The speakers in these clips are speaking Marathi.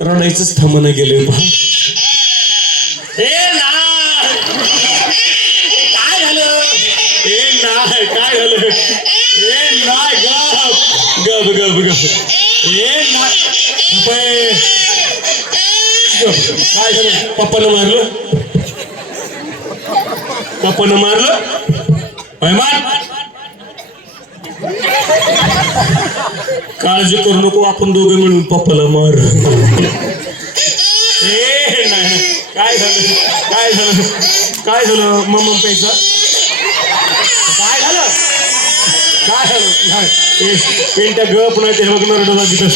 रडायचंच थांबणं गेले पहा. काय झालं? काय झालं? गप गप गप. काय झालं? पप्पानं मारलं? पप्पानं मारलं? काळजी करू नको, आपण दोघे मिळून पप्पाला मार. नाही. काय झालं? काय झालं? काय झालं? मम्मा पैसा काय झालं? काय झालं? पेंट्या गप नाही ते बघणार डोळा असते.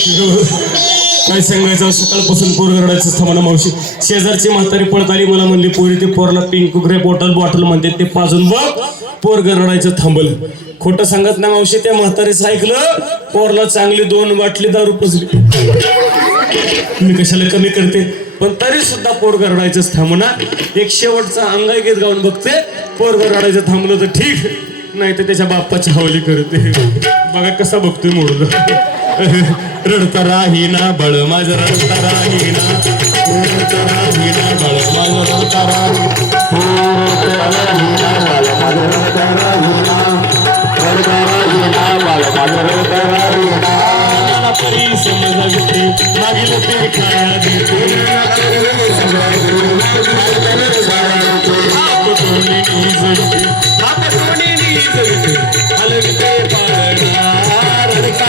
काय सांगायचं, सकाळपासून पोर रडायचं थांबणं. मावशी शेजारची म्हातारी पळत आली, मला म्हणली पोरी ते पोरला पिंक ग्रे बॉटल म्हणते ते पाजून बघ, पोरग रडायचं थांबलं. खोटं सांगत ना मावशी, त्या म्हातारीचं ऐकलं, पोरला चांगली 2 बाटली दारू पसली. मी कशाला कमी करते, पण तरी सुद्धा पोरग रडायचंच थांबना. एक शेवटचा अंगाई गीत गाऊन बघते, पोरग रडायचं थांबलं तर ठीक, नाही तर त्याच्या बाप्पाची हवली करते. बघा कसा बघतोय मोडलं. रडता राहीना बळ माझं, रडता राहीना, रडता राहीना बळ माझं, रडता राहीना. परी समजते मागील ते खाया देते, अलगते पाळणा. रडता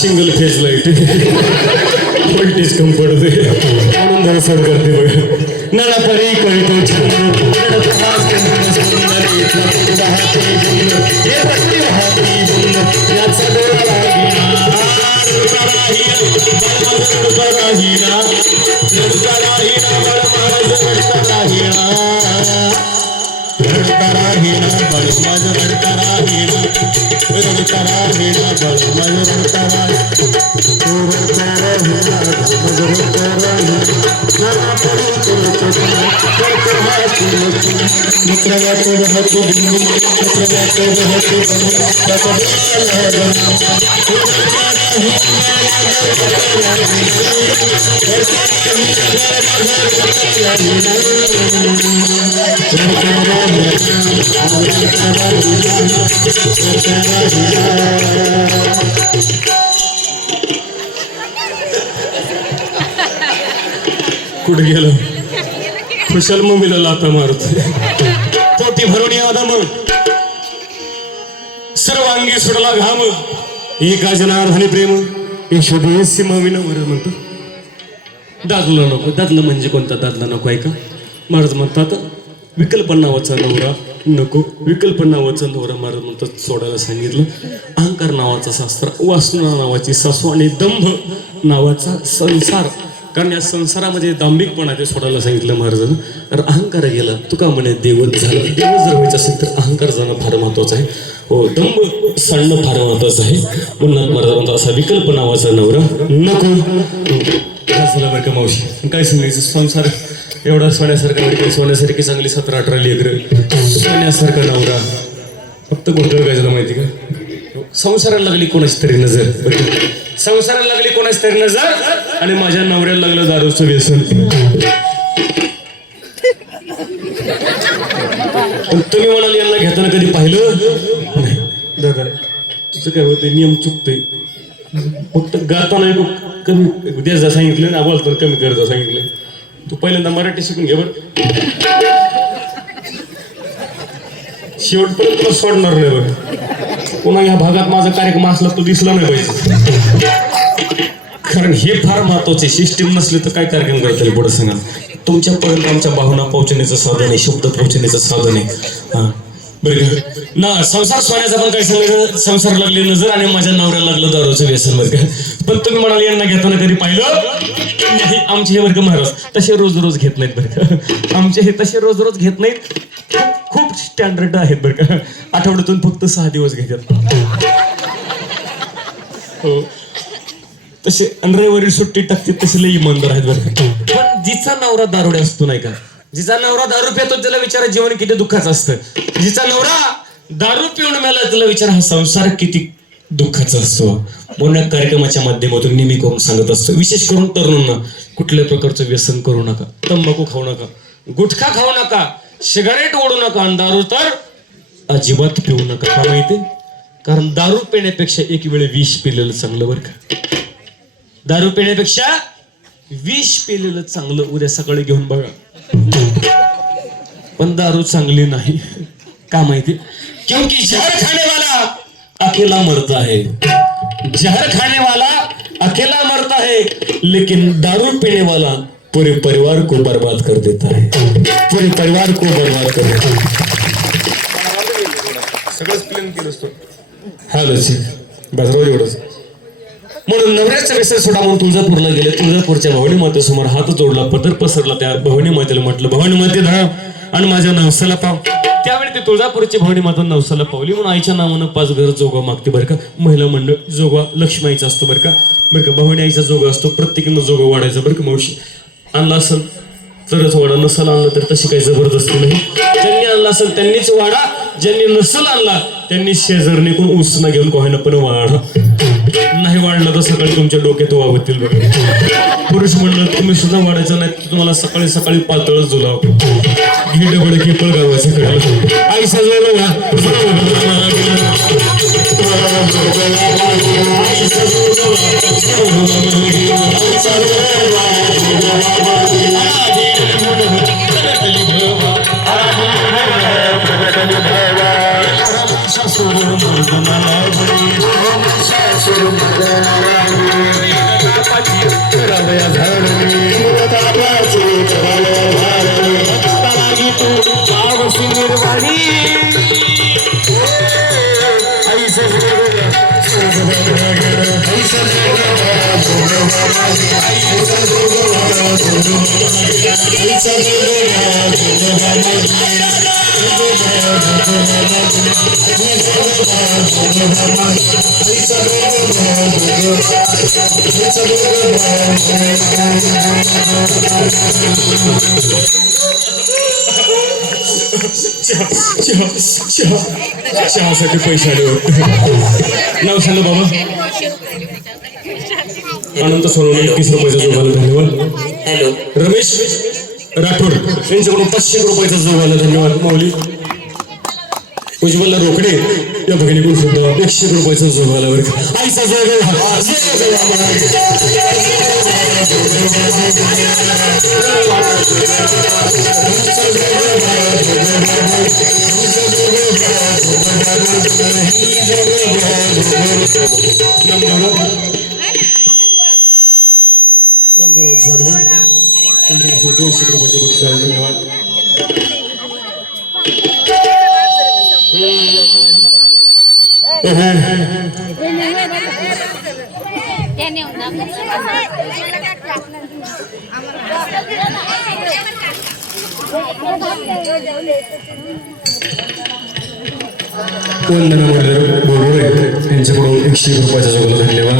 सिंगल फेज लाईट व्होल्टेज कम पडते म्हणून जरा सर करते बघ. नाना परी कळतो छंद कुठे गेलं? खुशाल मम्मीला लाथा मारत. पोटी भरून यादा मग सर्वांगी सुडला घाम, एका जनार्दनी प्रेम यशोदे सीमाविना वरद म्हणतो. दादला नको. दादलं म्हणजे कोणता दादला नको आहे का? महाराज म्हणतात विकल्प नावाचा नवरा नको, विकल्प नावाचा नवरा महाराज म्हणतात सोडायला सांगितलं. अहंकार नावाचा शास्त्र, वासना नावाची सासू आणि दंभ नावाचा संसार, कारण या संसारामध्ये दांभिकपणा ते सोडायला सांगितलं महाराजांना. तर अहंकार गेला, तुका म्हणे देवच झालं. देवच जर व्हायचं असेल तर अहंकार जाणं फार महत्वाचं आहे. हो, दंभ सांडणं फार महत्वाचं आहे. म्हणून महाराज म्हणतात असा विकल्प नावाचा नवरा नको. झालं बरं का मावशी, काय सांगायचं, संसार एवढा सोन्यासारखा, सोन्यासारखी चांगली 17-18 लेकरं, सोन्यासारखा नवरा, फक्त गोंधळ काय झालं माहिती का? संसाराला लागली कोणाची तरी नजर, संसाराला लागली कोणाची तरी नजर, आणि माझ्या नवऱ्याला लागलं दारूचं व्यसन. तुम्ही म्हणाल यांना घेताना कधी पाहिलं नाही. दादा तुझं काय होतं, नियम चुकतोय. फक्त गाताना कमी द्यायचं सांगितलं ना, बोलताना कमी करायचं सांगितलं. तू पहिल्यांदा मराठी शिकून घे बरं, शेवटपर्यंत तुला सोडणार नाही बरं. पुन्हा ह्या भागात माझा कार्यक्रम असला तो दिसला नाही पाहिजे, कारण हे फार महत्वाचे. सिस्टीम नसले तर काय कार्यक्रम करता येईल पुढे सांगा. तुमच्यापर्यंत आमच्या भावना पोहोचण्याचं साधन आहे, शब्द पोहोचण्याचं साधन आहे. बरं का ना संसार सोन्याचा पण काही सांगायचं संसार लागली नजर आणि माझ्या नवऱ्याला लागलं दारूचं व्यसन बरं का. पण तुम्ही म्हणाल यांना घेताना कधी पाहिलं नाही. आमचे हे वर्ग महाराज तसे रोज रोज घेत नाहीत बरं का. आमचे हे तसे रोज रोज घेत नाहीत. खूप स्टँडर्ड आहेत बरं का. आठवड्यातून फक्त 6 दिवस घेतात. हो तसे रविवारी सुट्टी टाकते तसे लई इमानदार आहेत बरं का. पण जिचा नवरा दारुडे असतो नाही का, जिचा नवरा दारू पितो त्याला विचारा जीवन किती दुःखाचं असतं. जिचा नवरा दारू पिऊन मेला त्याला विचारा हा संसार किती दुःखाचा असतो. म्हणून कार्यक्रमाच्या माध्यमातून नेहमी करून सांगत असतो, विशेष करून तरुणांना कुठल्या प्रकारचं व्यसन करू नका. तंबाखू खाऊ नका, गुटखा खाऊ नका, सिगारेट ओढू नका आणि दारू तर अजिबात पिऊ नका. का माहिती? कारण दारू पिण्यापेक्षा एक वेळ विष पिलेलं चांगलं बरं का. दारू पिण्यापेक्षा विष पिलेलं चांगलं. उद्या सकाळी घेऊन बघा. पण दारू चांगली नाही. का माहिती? क्योंकि जहर खाने वाला अकेला मरता है. जहर खाने वाला अकेला मरता है लेकिन दारू पीने वाला पूरे परिवार को बर्बाद कर देता है. पूरे परिवार को बर्बाद कर देता है. सगळंच प्लेन केलं असतं. हा लसी बसराव एवढंच. म्हणून नवऱ्याचं व्यसन सोडा म्हणून तुळजापूरला गेले. तुळजापूरच्या भवानी मातेसमोर हात जोडला, पदर पसरला. त्या भवानी मातेला म्हटलं, भवानी माते धाव आणि माझ्या नवसाला पाव. त्यावेळी ते तुळजापूरची भवानी माता नवसाला पावली म्हणून आईच्या नावानं 5 घर जोगा मागते बरं का. महिला मंडळ जोगा लक्ष्मीचा असतो बरं का. बरं का भवानी आईचा जोगा असतो. प्रत्येकानं जोगा वाढायचा बरं का. मावशी आणला असेल तरच वाडा, नसल आणला तर तशी काही जबरदस्ती नाही. ज्यांनी आणला असेल त्यांनीच वाडा, ज्यांनी नसल आणला त्यांनी शेजारणीकडून उसना घेऊन कोहायला पण वाढा. नाही वाढला तर सकाळी तुमच्या डोक्यात वावतील बरं. पुरुष म्हणलं तुम्ही सुद्धा वाढायचं नाही तर तुम्हाला सकाळी सकाळी पातळच झुलाव. घे डबड केपळ गावाचं कळलं. आई सजवलं चहासाठी पैसे आले होते. नाव सांगा बाबा. अनंत सोनवणे 21 रुपयाचा जोगाला धन्यवाद. हॅलो रमेश राठोड यांच्याकडून 500 रुपयाचा जोगाला धन्यवाद. माऊली उज्ज्वला रोकडे या भगिनीकडून सुद्धा 100 रुपयाचा जोगाला बरं का. आईचा धन्यवाद. वंदना बोडोळे यांच्याकडून 100 रुपयाचा जोगला धन्यवाद.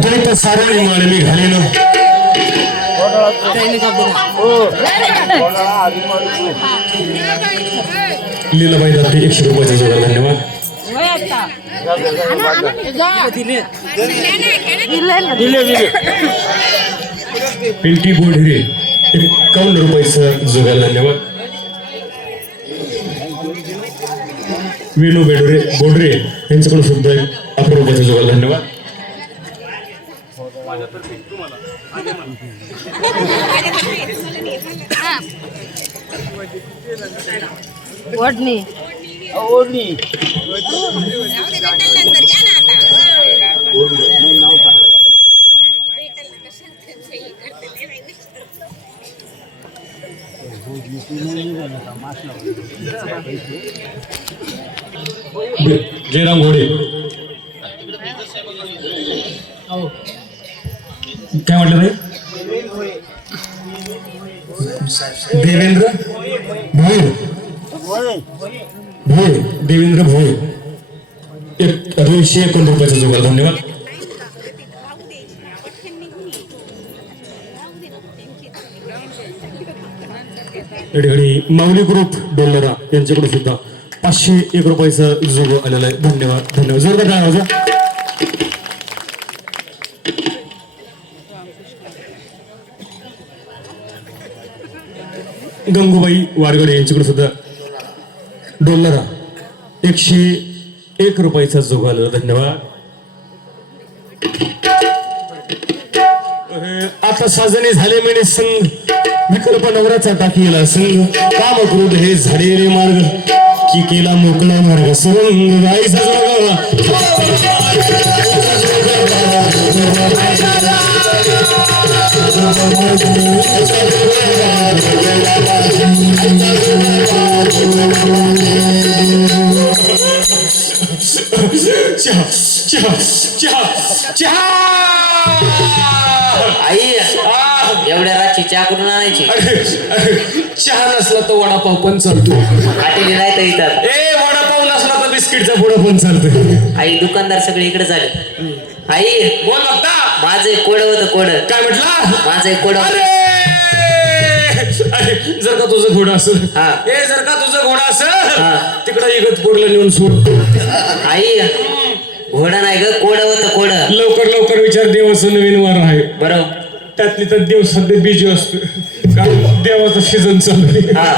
द्वैत सारणी माळणी घालेलं लीलाबाई दाते 100 रुपयाचा जोगला धन्यवाद. पिंटी बोढरे 51 रुपयाचा जोगाला धन्यवाद. वेणू बोडरे यांच्याकडून सुद्धा 11 रुपयाचा जोगाला धन्यवाद. ओढणी जयराम घोडे काय म्हटलं भाई देवेंद्र भोईर भोईर देवेंद्र भोईर 251 रुपयाचा जुगार धन्यवाद घडी माऊली ग्रुप डोलरा यांच्याकडे सुद्धा 501 रुपयाचा जोग आलेला आहे धन्यवाद धन्यवाद जोरदार काय माझा गंगूबाई वारगडे यांच्याकडे सुद्धा डोलरा 101 रुपयाचा जोग आलेला धन्यवाद आता साजने झाले म्हणे संघ विकल्प नवराचा टाकीला संघ काम क्रोध हे झालेले मार्ग की केला मोकळा मार्ग सुरंग गायचा चहा चहा चहा चहा आई एवढ्या रातची चहा कुठून आणायची चहा नसला तर वडापाव पण चालतो आटेली नाही तर इथं ए वडापाव नसला तर बिस्किटचा पुडा पण चालतो आई दुकानदार सगळे इकडे झाले आई बोल बघता माझं एक कोड होतं कोड काय म्हटलं माझं एक कोड अरे जर का तुझं घोडा असेल हा. ए जर का तुझं घोडा असेल हा. तिकडं इगतपूरला नेऊन सोड आई घोडा नाही ग कोड होतं कोड लवकर लवकर विचार देवाचं नवीन वार आहे बरोबर त्यातली तर देव सध्या बिजी असतो कारण देवाचं सीझन चालू आहे हा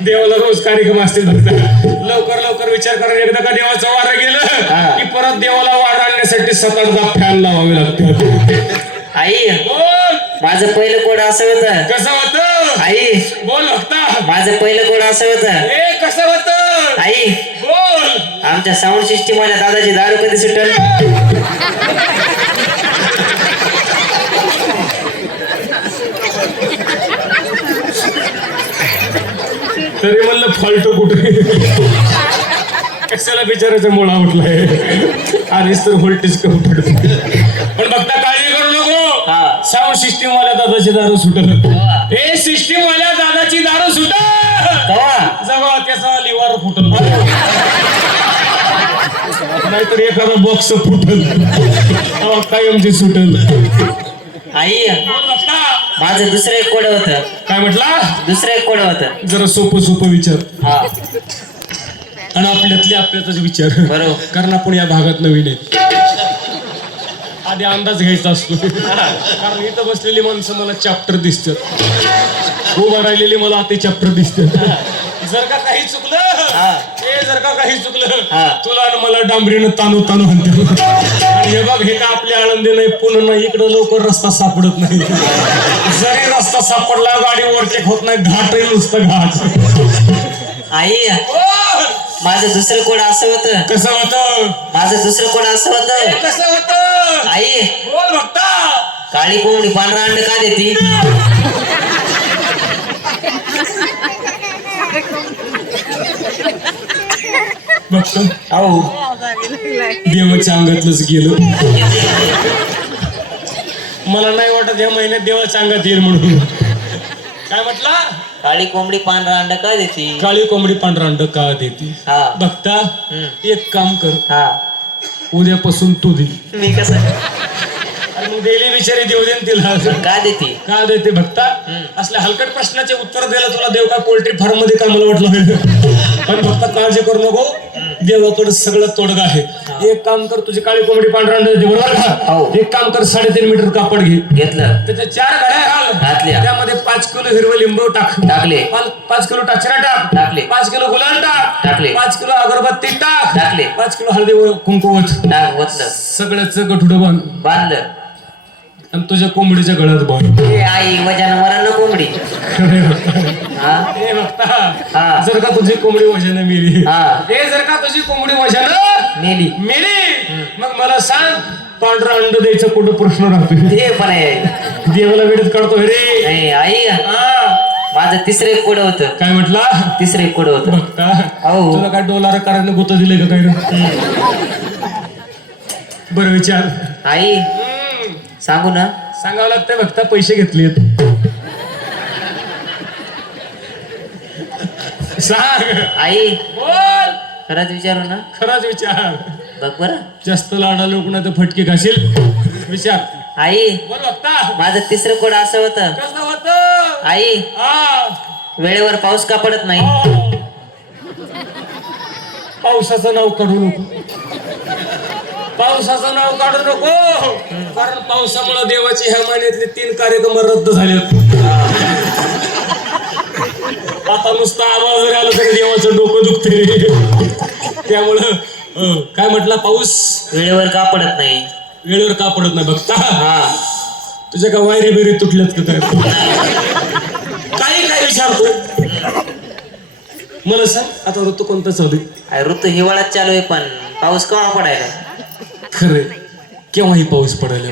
देवाला रोज कार्यक्रम असतील लवकर लवकर विचार करून एकदा का देवाचं वार गेलं हा. की परत देवाला वार आणण्यासाठी 7-8 फॅन लावावे लागते आई बोल माझं पहिलं कोड असं होतं कसं होतं आई बोल बघता माझं पहिलं कोड असं होतं ए कसं होतं आई बोल आमच्या साऊंड सिस्टीम वाल्या दादाची दारू कधी सुटल तरी म्हणलं फालटो कुठे कशाला बिचाराचा मुळा उठलाय आधीच तर व्होल्टेज कमी पडतो पण बघता काळजी करू नको हा. साऊंड सिस्टीम वाल्या दादाची दारू सुटल हे सिस्टीम वाल्या दादाची दारू सुटल कवा जेव्हा त्याचा लिव्हर फुटल नाहीतर एखादा बॉक्स फुटल तेव्हा कायमची सुटल आई बघता माझं दुसरं एक कोड होतं काय म्हटला दुसरं एक कोड होतं जरा सोपं सोपं विचार हा आणि आपल्यातले आपल्यातच विचार बरोबर. कारण आपण या भागात नवीन आहे आधी अंदाज घ्यायचा असतो कारण इथं बसलेली माणसं मला चॅप्टर दिसतात उभं राहिलेली मला आता चॅप्टर दिसतात जर का काही चुकलं जर का काही चुकलं तुला आणि मला डांबरीनं ताणू ताणू म्हणते आणि हे बघ हे का आपल्या आनंदी नाही पुन्हा इकडं लवकर रस्ता सापडत नाही जरी रस्ता सापडला गाडी ओव्हरटेक होत नाही घाटही नुसतं घाट आई माझं दुसरं कोड असं होतं कसं होतं माझं दुसरं कोड असं होतं कसं होतं आई बोल बघता काळी कोंबडी पांढरा अंड का देती बघतो अहो देवाच्या अंगातलंच गेलो मला नाही वाटत या महिन्यात देवाच्या अंगात येईल म्हणून काय म्हटला काळी कोंबडी पांढरा अंड का देती काळी कोंबडी पांढरा अंड का देते हा बघता एक काम कर हा उद्यापासून तू दे मी कसं मग डेली बिचारी देऊ दे तिला का देते का देते बघता असल्या हलकट प्रश्नाचे उत्तर द्यायला तुला देव का पोल्ट्री फार्म मध्ये का मला वाटलं पण बघता काळजी करू नको देवाकडे सगळं तोडगा आहे एक काम कर तुझी काळी कोंबडी पांढरा अंड देते बरोबर का एक काम कर 3.5 मीटर कापड घे घेतलं त्याच्या 4 घड्या घाल घातल्या त्यामध्ये 5 किलो हिरवं लिंबू टाकले 5 किलो टाचरा टाक टाकले 5 किलो गुलाल टाकले 5 किलो अगरबत्ती टाकले 5 किलो हळदी कुंकू वतलं सगळ्याचं गठुडं बांधलं आणि तुझ्या कोंबडीच्या गळ्यात बांध आई वजन मरण ना कोंबडी हे बघता जर का तुझी कोंबडी वजानं मेली हे जर का तुझी कोंबडी वजानं मेली मग मला सांग पांढरा अंड द्यायचा कुठं प्रश्न राहतो ते पण आहे देवाला वेळेत काढतो रे आई माझं माझं तिसरं एक कोड होतं. काय म्हटला? तिसरं एक कोड होतं. बघता हो. तुला काय डोलार करायला गोत दिले का काय बरं विचार. आई सांगू ना? सांगावं लागतंय. बघता पैसे घेतलेत. सांग. आई बोल. खरंच विचारू ना? खराच विचार. बघ बरं. जास्त लाडा लोक ना तर फटके घाशील. विचार. आई बोल बघता. माझं तिसरं कोड असं होतं. कसं होतं? आई हा. वेळेवर पाऊस का पडत नाही? पावसाचं नाव काढू नको. पावसाचं नाव काढू नको. कारण पावसामुळे देवाचे ह्या महिन्यातले 3 कार्यक्रम रद्द झालेत. आता नुसता आवाज जरी आला तरी देवाचं डोकं दुखते. त्यामुळं काय म्हटलं? पाऊस वेळेवर का पडत नाही? वेळेवर का पडत नाही? बघता हा. तुझ्या का वायरी बिरी तुटल्यात का काय? काही काय विचारतो मला सांग. आता ऋतू कोणता चालू आहे? ऋतू हिवाळ्यात चालू आहे पण पाऊस केव्हा पडायला? खरंय. केव्हाही पाऊस पडायला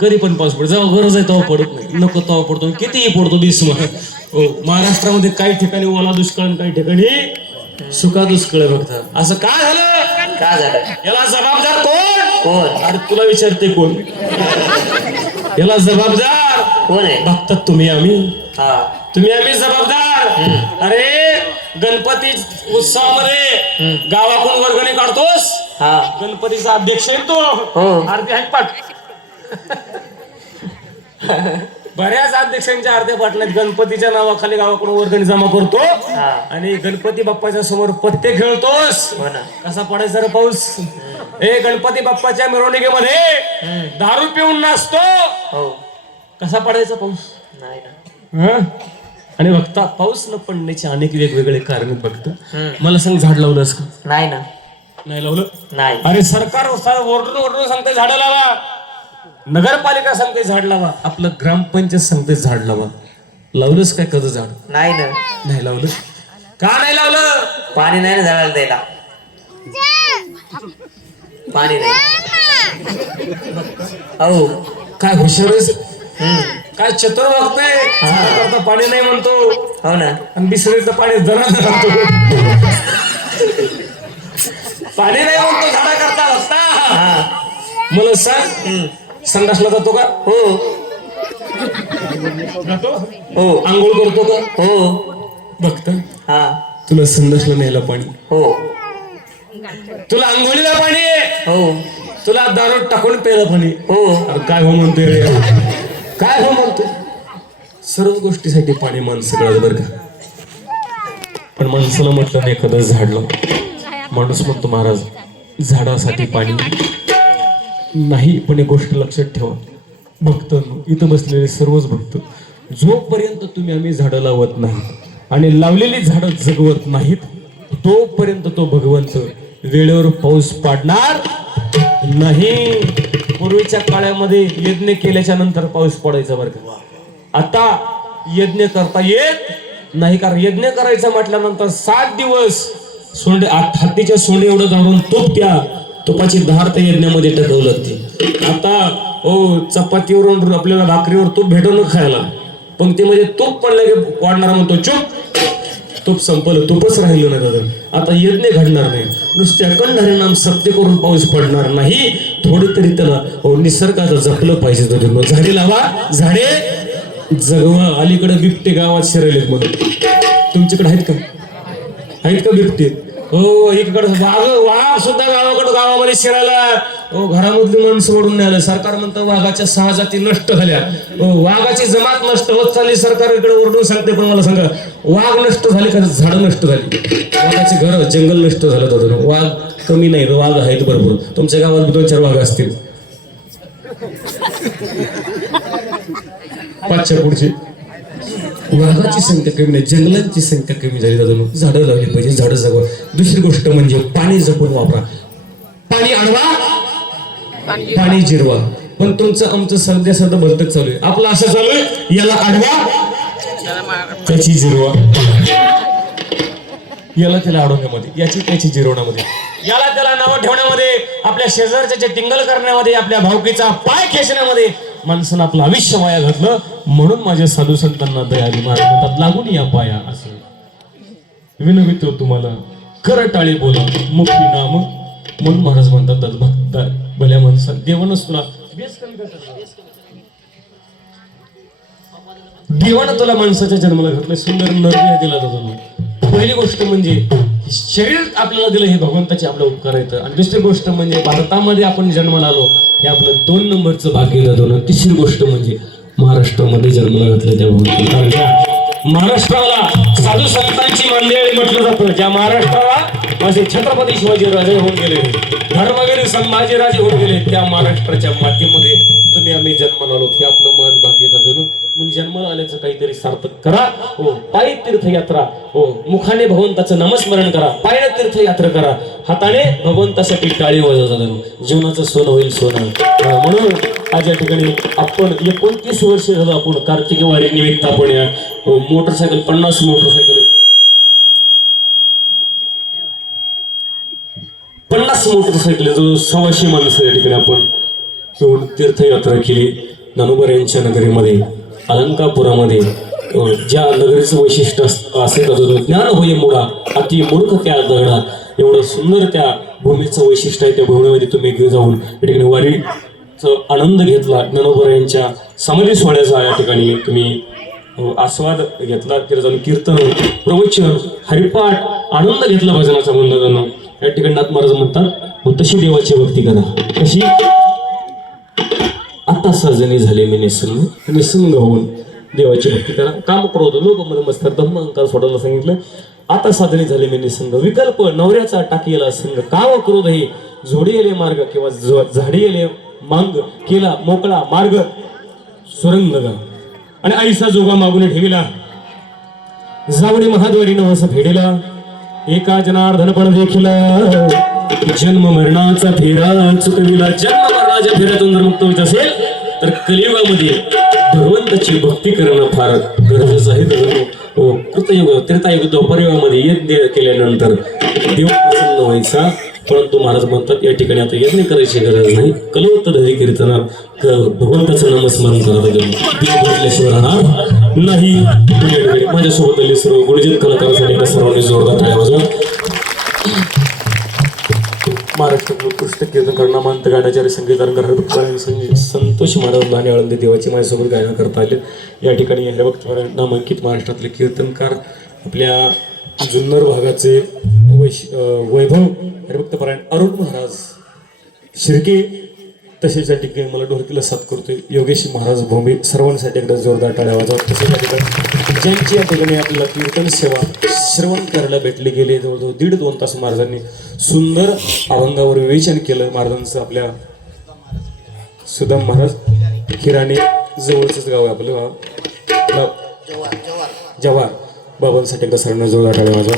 कधी पण पाऊस पडतो. जेव्हा गरज आहे तेव्हा पडत नाही. नको तेव्हा पडतो. कितीही पडतो बेसुमार. हो, महाराष्ट्रामध्ये काही ठिकाणी ओला दुष्काळ आणि काही ठिकाणी सुका दुष्काळ बघतात. असं का झालं? का झालं? याला जबाबदार कोण? कोण? अरे तुला विचारते कोण? याला जबाबदार कोण आहे? बघतात तुम्ही आम्ही. हा. तुम्ही आम्ही जबाबदार. अरे गणपती उत्सवामध्ये गावाकडून वर्गणी काढतोस. हा. गणपतीचा अध्यक्ष आहे तो. हो. आरती आहे पाठ. बऱ्याच अध्यक्षांच्या आरती पाटल्यात. गणपतीच्या नावाखाली गावाकडून वर्गणी जमा करतो आणि गणपती बाप्पाच्या समोर पत्ते खेळतोस. हो ना. कसा पडायचा रे पाऊस? गणपती बाप्पाच्या मिरवणुकीमध्ये दारू पिऊन नाचतो. हो. कसा पडायचा पाऊस? नाही ना. आणि बघता पाऊस न पडण्याचे अनेक वेगवेगळे कारण बघतं. मला सांग, झाड लावलंस का? नाही ना. नाही लावलं. नाही. अरे सरकार ओरडून सांगते झाडं लावा. नगरपालिका सांगते झाड लावा. आपलं ग्रामपंचायत सांगते झाड लावा. लावलंस काय कधी झाड? नाही ना. नाही लावलं. का नाही लावलं? पाणी नाही ना झाडाला द्यायला. पाणी नाही. हो. काय हुशार आहेस? काय चतुर वागतोय. झाडाकरता पाणी नाही म्हणतो हो ना. आणि बिसरीचं पाणी जरा म्हणतो. पाणी नाही म्हणतो झाडाकरता बघता. मला सांग, संडासला जातो का? हो. जातो. हो. आंघोळ करतो का? हो. बघता हा. तुला संडासला न्यायला पाणी. हो. तुला आंघोळीला पाणी. हो. तुला दारू टाकून प्यायला पाणी. हो. अरे काय हो म्हणतोय रे? काय हो म्हणतो? सर्व गोष्टीसाठी पाणी माणसं कळत बरं का. पण माणसाला म्हटलं नाही एखादं झाड लाव. माणूस म्हणतो महाराज झाडासाठी पाणी नाही. पण एक गोष्ट लक्षात ठेवा भक्त, इथं बसलेले सर्वच भक्त, जोपर्यंत तुम्ही आम्ही झाडं लावत नाही आणि लावलेली झाडं जगवत नाहीत तोपर्यंत तो भगवंत वेळेवर पाऊस पाडणार नाही. पूर्वीच्या काळामध्ये यज्ञ केल्याच्या नंतर पाऊस पडायचा बरं का. आता यज्ञ करता येत नाही. कारण यज्ञ करायचं म्हटल्यानंतर 7 दिवस सोंडे हत्तीच्या सोंडे एवढं घालून तूप, त्या तुपाची धार त्या यज्ञामध्ये टाकावं लागते. आता हो, चपातीवरून आपल्याला भाकरीवर तूप भेटवून खायला पंक्तीमध्ये तूप पडलं की वाढणार म्हणतो चूप, तूप संपलं, तूपच राहिलं नाही दादा. आता यज्ञ घडणार नाही. नुसते अखंड हरिनाम सत्य करून पाऊस पडणार नाही. थोडी तरी त्याला निसर्गाचं जपलं पाहिजे. झाडे लावा, झाडे जगवा. अलीकडे बिबटे गावात शिरायलेत म्हणून. तुमच्याकडे आहेत का? आहेत का बिबटे? हो, इकडे वाघ सुद्धा गावामध्ये शिरायला. हो, घरामधली माणसं ओढून नाही आलं. सरकार म्हणतं वाघाच्या 6 जाती नष्ट झाल्या. हो, वाघाची जमात नष्ट होत चालली. सरकार इकडे ओरडून सांगते. पण मला सांगा, वाघ नष्ट झाले का झाडं नष्ट झाली? वाघाचे घर, जंगल नष्ट झालं दादा. वाघ कमी नाही, वाघ आहेत भरपूर. तुमच्या गावात 2-4 वाघ असतील. 5च्या पुढची. वाघाची संख्या कमी नाही, जंगलांची संख्या कमी झाली दादा. झाडं लावली पाहिजे, झाडं जगवा. दुसरी गोष्ट म्हणजे पाणी जपून वापरा. पाणी अडवा, पाणी जिरवा. पण तुमचं आमचं सध्या भलतच चालू आहे. आपलं असं चालू आहे, याला अडवा त्याची जिरवा, याला त्याला अडवण्यामध्ये, याची त्याची जिरवण्यामध्ये, याला त्याला नावं ठेवण्यामध्ये, आपल्या शेजारच्या टिंगल करण्यामध्ये, आपल्या भावकीचा पाय खेचण्यामध्ये माणसानं आपलं आयुष्य वाया घातलं, म्हणून माझ्या साधू संतांना दयाली महाराज म्हणतात लागून या पाया. असं विनवितो तुम्हाला कर टाळी बोला मुक्ती नाम, म्हणून महाराज म्हणतात भक्त भल्या माणसा देवानच तुला देवानं तुला माणसाच्या जन्माला घातलं, सुंदर नरदेह दिला जातो. पहिली गोष्ट म्हणजे शरीर आपल्याला दिलं हे भगवंताचे आपलं उपकार आहेत. आणि दुसरी गोष्ट म्हणजे भारतामध्ये आपण जन्माला आलो हे आपलं 2 नंबरचं भाग्य जातो. तिसरी गोष्ट म्हणजे महाराष्ट्रामध्ये जन्माला घातलं त्या भगवंताला. कारण त्या महाराष्ट्राला साधू संतांची मंडळी म्हटलं जातं. ज्या महाराष्ट्राला असे छत्रपती शिवाजी राजे होऊन गेले, धर्मवीर संभाजीराजे होऊन गेले, त्या महाराष्ट्राच्या मातीमध्ये तुम्ही आम्ही जन्माला आलो हे आपलं महत् भाग्य जातं. म्हणून जन्माला आल्याचं काहीतरी सार्थक करा. हो, पायी तीर्थयात्रा, हो मुखाने भगवंताचं नामस्मरण करा, पायी तीर्थयात्रा करा, हाताने भगवंतासाठी टाळी वाजवतात. जीवनाचं सोनं होईल सोनं. म्हणून आज या ठिकाणी आपण 29 वर्ष झालं आपण कार्तिकी वारी निमित्त आपण या मोटरसायकल 50 मोटरसायकल 50 मोटरसायकल जवळ 100 माणसं या ठिकाणी आपण घेऊन तीर्थयात्रा केली. ज्ञानोबा यांच्या नगरीमध्ये अलंकापुरामध्ये ज्या नगरीचं वैशिष्ट्य असे ज्ञान होय मुळा अति मूर्ख त्या दगडा, एवढं सुंदर त्या भूमीचं वैशिष्ट्य आहे. त्या भूमीमध्ये तुम्ही जाऊन या ठिकाणी वारीचा आनंद घेतला. ज्ञानोबा यांच्या समाधी सोहळ्याचा या ठिकाणी तुम्ही आस्वाद घेतला. तिथे जाऊन कीर्तन, प्रवचन, हरिपाठ आनंद घेतला भजनाचा मंडळानं. या ठिकाणी नाथ महाराज म्हणतात तशी देवाची भक्ती करा. कशी? आता सजनी झाले मी निसंग होऊन देवाची भक्ती करा. काम क्रोध लोक मस्तर धम्म अहंकार सोडायला सांगितलं. आता साधणी झाले मी निसंग, विकल्प नवऱ्याचा टाकीला संग, काव क्रोध हे झोडी येले मार्ग किंवा झाडी येले मांग, केला मोकळा मार्ग सुरंग. आणि आईसा जोगा मागून ठेविला, जावडी महाद्वारी नवस फेडेला, एका जनार्दन पण देखील जन्म मरणाचा फेरा चुकविला. जन्म मरणाच्या फेऱ्यातून जर मुक्त होत असेल तर कलियुगामध्ये भगवंताची भक्ती करणं फार गरजेचं आहे. कृतयुग त्रेतायुग द्वापरयुगामध्ये यज्ञ केल्यानंतर देव प्रसन्न व्हायचा. परंतु महाराज म्हणतात या ठिकाणी आता यज्ञ करायची गरज नाही. कलवत धरी कीर्तना भगवंताचं नामस्मरण करत देव म्हटल्याशिवाय राहणार नाही. माझ्यासोबत आले सर्व गुरुजन कलाकारांसाठी सर्वांनी जोरदार टाळ्या वाजवा. महाराष्ट्रात उत्कृष्ट कीर्तनकार नामांत गाण्याचे संगीतकार संतोष महाराज लाने आळंदी देवाची माझ्यासोबत गायन करता आले. या ठिकाणी हरिभक्त नामांकित महाराष्ट्रातले कीर्तनकार आपल्या जुन्नर भागाचे वैभव हरिभक्त पारायण अरुण महाराज शिर्के, तसेच या ठिकाणी मला ढोलकीला साथ करतोय योगेश महाराज भोंबे. सर्वांसाठी एकदा जोरदार टाळ्या वाजवा. तसेच या ठिकाणी ज्यांची या ठिकाणी आपल्याला कीर्तन सेवा श्रवण करायला भेटले गेले जवळजवळ 1.5-2 तास महाराजांनी सुंदर अभंगावर विवेचन केलं. महाराजांचं आपल्या सुदाम महाराज किराणे जवळच गाव आहे आपलं जव्हार. बाबांसाठी एकदा सर्वांना जोरदार टाळ्या वाजवा.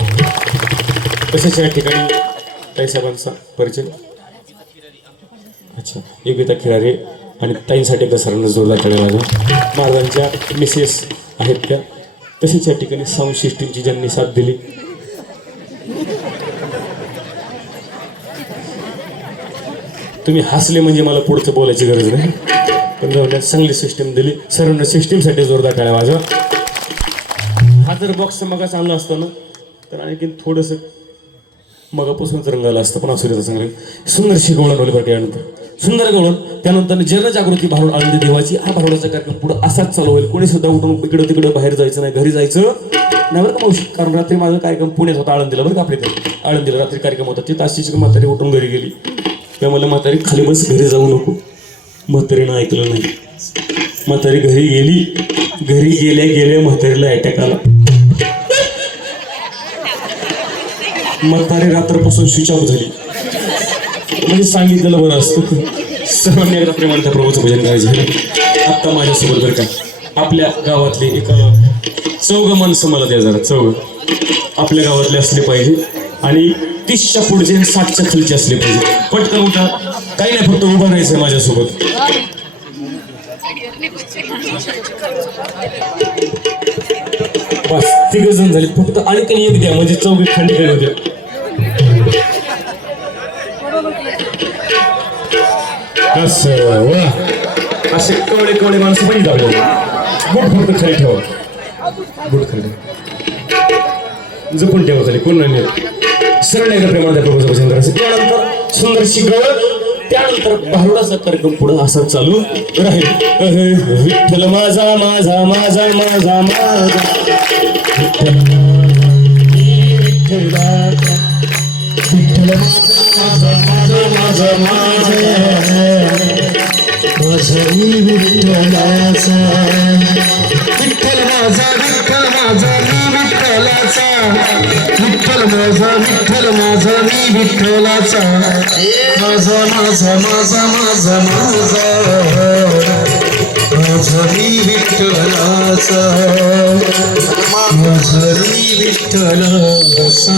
तसेच या ठिकाणी ताई साहेबांचा परिचय, अच्छा योगिता खिरारे आणि ताईंसाठी एकदा सर्वांना जोरदार टाळ्या वाजवा. महाराजांच्या मिसेस आहेत त्या. तसेच या ठिकाणी साऊंड सिस्टीमची ज्यांनी साथ दिली, तुम्ही हसले म्हणजे मला पुढचं बोलायची गरज नाही, पण जाऊन चांगली सिस्टीम दिली. सर्वांना सिस्टीमसाठी जोरदार टाळ्या वाजवा. हा जर बॉक्स मगाच आणला असता ना तर आणखी थोडंसं मगापासूनच रंगाला असतं, पण असू देतं चांगलं. सुंदर शिकवणं होईल बरं. यानंतर सुंदर गवळण, त्यानंतर जनजागृती भारुड आळंदी देवाची. हा भारुडाचा कार्यक्रम पुढे असाच चालू होईल. कोणी सुद्धा उठून इकडं तिकडं बाहेर जायचं नाही, घरी जायचं नाही बरं का मावशी. कारण रात्री माझा कार्यक्रम पुण्यात होता आळंदीला बरं का. आपल्या इथं आळंदीला रात्री कार्यक्रम होता. ती ताशीची म्हातारी उठून घरी गेली. तेव्हा मला म्हातारी खाली बस घरी जाऊ नको. म्हातारीनं ऐकलं नाही. म्हातारी घरी गेली. घरी गेल्या गेल्या म्हातारीला अटॅक आला. म्हातारी रात्रपासून स्विच ऑफ झाली. म्हणजे सांगितलेलं बरं असतं. सर्वांनी एकदा प्रेमाने त्या प्रभूचं भजन करायचं. आत्ता माझ्यासोबत बरं का आपल्या गावातले एका चौघ माणसं मला द्या जरा. चौघ आपल्या गावातले असले पाहिजे आणि 30च्या पुढचे 60च्या खालचे असले पाहिजे. पटकन उठा. काही नाही, फक्त उभं राहायचं माझ्यासोबत. बस 3 जण झाले. फक्त आणखीन एक द्या म्हणजे 4 खांडी काय होत्या. असं वा असे कवळे कवळे माणसं पण जाऊ बुट फक्त खाली ठेवा बुट खाली जपून ठेवा खाली कोण नाही सरळ एकदा प्रेमाने त्या प्रभूचं भजन करायचं त्यानंतर सुंदरशी गवळ त्यानंतर भारुडाचा कार्यक्रम पुढे असा चालू राहील विठ्ठल माझा माझा माझा माझा माझा विठ्ठल माझा माझा माझा माझा माझी विठ्ठलाचा विठ्ठल माझा विठ्ठल माझा मी विठ्ठलाचा विठ्ठल माझा विठ्ठल माझा मी विठ्ठलाचा माझा माझा माझा माझा माझा माझा मी विठ्ठलाचा माझा मी विठ्ठलाचा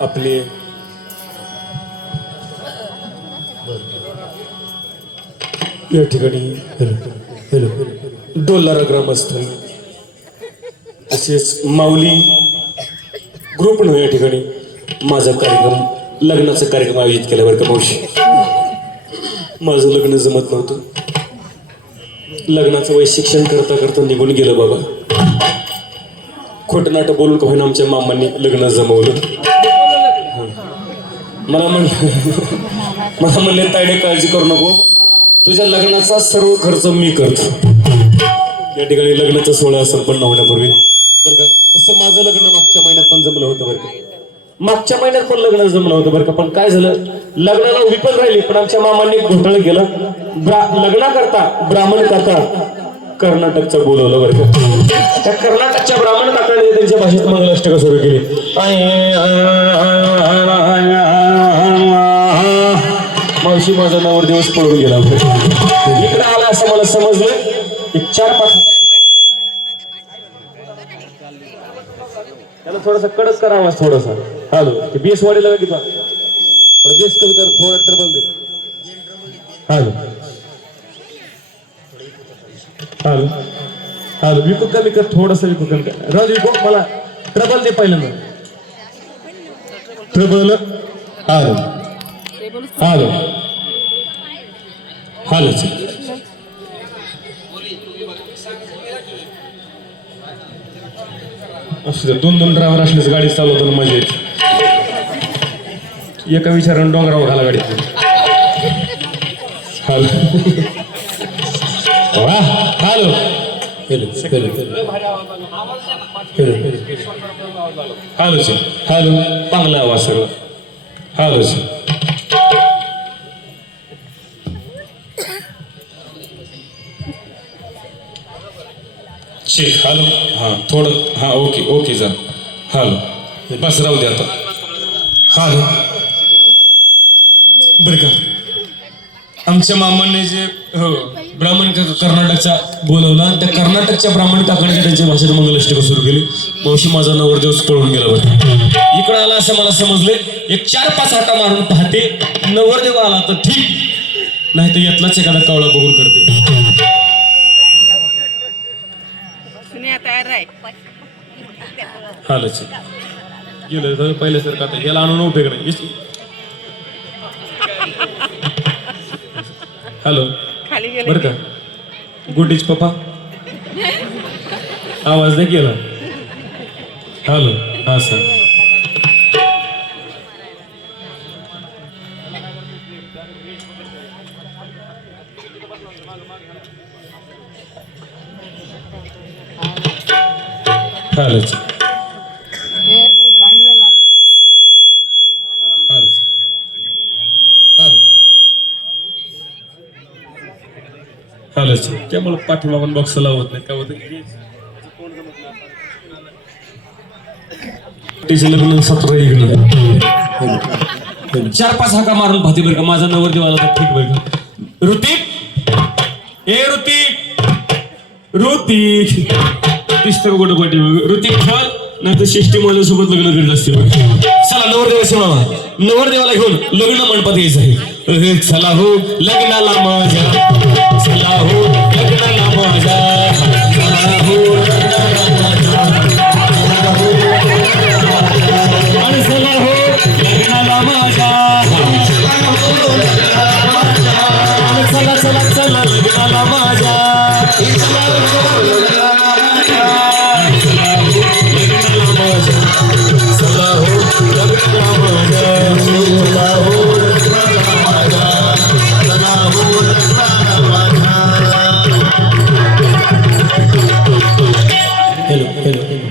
आपले या ठिकाणी डोलारा ग्रामस्थ असेच माऊली ग्रुप या ठिकाणी माझा कार्यक्रम लग्नाचा कार्यक्रम आयोजित केला बरं का मावशी माझं लग्न जमत नव्हतं लग्नाचं वय शिक्षण करता करता निघून गेलं बाबा खोटं नाटक बोलून का होईना आमच्या मामांनी लग्न जमवलं मला म्हणले तायडे काळजी करू नको तुझ्या लग्नाचा सर्व खर्च मी करतो या ठिकाणी लग्नाचा सोहळा संपन्न होण्यापूर्वी बरं का तसं माझं लग्न मागच्या महिन्यात पण जमलं होतं बरं का मागच्या महिन्यात पण लग्न जमलं होतं बरं का पण काय झालं लग्नाला उभी पण राहिली पण आमच्या मामांनी घोटाळं केलं लग्नाकरता ब्राह्मण काका कर्नाटकचं बोलवलं बरं का त्या कर्नाटकच्या ब्राह्मण काकाने त्यांच्या भाषेत मंगलाष्टक सुरू केली मावशी माझा नवर दिवस पळून गेला इकडे आला असं मला समजलं एक 4-5 त्याला थोडासा कडक करावा थोडासा हॅलो ते बेस वाढीला किती बेस कमी कर थोडा तर बंद हॅलो हॅलो हॅलो विकू कमी कर थोडस विकू कमी कर राजू विकू मला ट्रबल दे पहिल्यांदा ट्रबल हॅलो हॅलो हॅलो असं 2-2 ड्रायव्हर असलेच गाडी चालवताना मजा येते एका विचारानं डोंगरावर घाला गाडी हॅलो वा हॅलो हॅलो हॅलो हॅलो चांगला आवाज सगळं हॅलो ठीक हॅलो हां थोडं हां ओके ओके जा हॅलो बस राहू दे आता हॅलो बरं का आमच्या मामांनी जे हो ब्राह्मण कर्नाटकचा बोलवला त्या कर्नाटकच्या ब्राह्मण काकांनी त्यांच्या भाषेत मंगलाष्टक सुरू केली मावशी माझा नवरदेवस पळून गेला बरं इकडं आला असं मला समजले एक 4-5 हाका मारून पाहते नवरदेव आला तर ठीक नाही तर यातलाच एखादा कावळा बघून करते हालच गेलं पहिल्यासारखं आता याला आणून उपयोग नाही हॅलो बरं का गुड्डीच पप्पा आवाज नाही केला हॅलो हा सर हालच हालच त्यामुळे पाठीमागून बॉक्स लावत नाही काय होतं लग्न 17 4-5 हाका मारून पाहते बरं का माझा नवरदेव आला तर ठीक बरं का ऋतिक ए ऋतिक दिसतं गोड गोटी ऋतिक चल नाही तर शिष्टी माझ्यासोबत लग्न करीत असते बघ चला चला नवरदेवाचे मामा नवरदेवाला घेऊन लग्न मंडपात यायचं आहे अरे चला हो लग्नाला माझ्या चला हो लग्नाला माझ्या चला हो आणि चला हो लग्नाला माझ्या चला चला चला लग्नाला माझ्या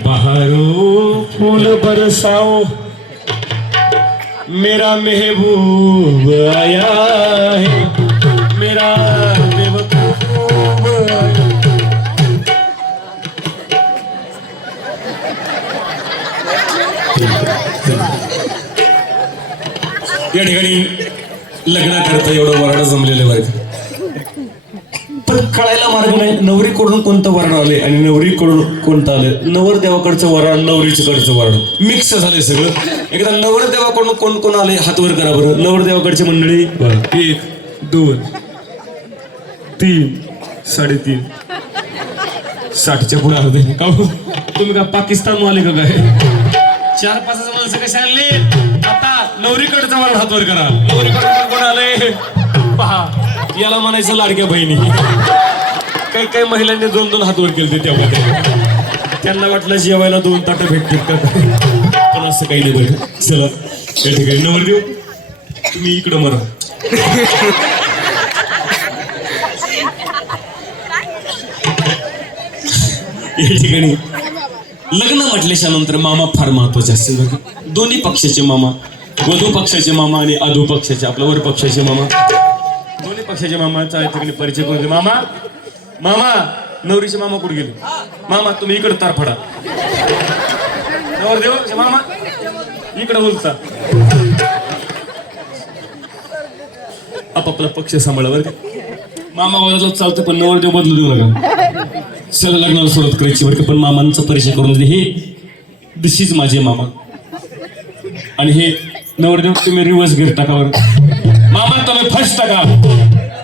बहारो फूल बरसाओ मेरा महबूब आया है मेरा महबूब आया। या ठिकाणी लग्नाकरता एवढं वराड जमलेलं वर्ग पण कळायला मार्ग नाही नवरीकडून कोणतं वराड आले आणि नवरीकडून कोणतं आलं नवरदेवाकडचं वराड नवरीकडचं वराड मिक्स झाले सगळं एकदा नवरदेवाकडून कोण कोण आले हात वर करा बरं नवरदेवाकडची मंडळी 1 2 3 3.5 60च्या पुढे आले का हो? तुम्ही का पाकिस्तान आले का काय 4-5 माणसं कसे आणले आता नवरीकडचा वराड हात वर करा नवरीकडून कोण आले पहा याला म्हणायचं लाडक्या बहिणी काही काही महिलांनी 2-2 हात वर केले तेव्हा त्यांना वाटलं जेवायला 2 ताटं भेटतील का पण असं काही नाही बरं चला या ठिकाणी नवरदेव तुम्ही इकडं मरा या ठिकाणी लग्न म्हटल्याच्या नंतर मामा फार महत्वाचे असते बघा दोन्ही पक्षाचे मामा वधू पक्षाचे मामा आणि अधू पक्षाचे आपल्या वर पक्षाचे मामा दोन्ही पक्षाच्या मामाचा ठिकाणी परिचय करून दे मामा मामा नवरीचे मामा कुठे गेले मामा तुम्ही इकडे तार फडा नवरदेव मामा इकडे बोलता आपापला पक्ष सांभाळा बरं का मामा बदलत चालतं पण नवरदेव बदलू देऊ नका चला लग्नाला सुरुवात करायची बरं का पण मामांचा परिचय करून दे हे दिस इज माझे मामा आणि हे नवरदेव तुम्ही रिव्हर्स गिअर टाका बरं मामा तुम्ही फर्स्ट टाका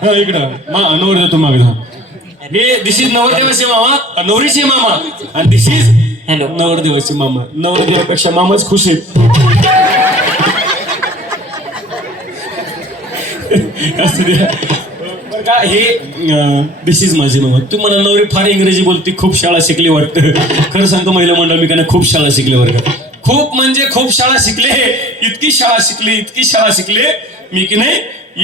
हा इकडं नवरदेव तुम्ही मागे जा हे दिस इज नवरदेवाचे मामा नवरीचे मामा आणि दिस इज हॅलो नवरदेवाचे मामा नवरदेवापेक्षा मामाच खुश आहेत असू द्या का हे दिस इज माझी मामा तू मला नवरी फार इंग्रजी बोलती खूप शाळा शिकली वाटतं खरं सांगतो महिला मंडळ मी खूप शाळा शिकले बरं का खूप म्हणजे खूप शाळा शिकले इतकी शाळा शिकले मी की नाही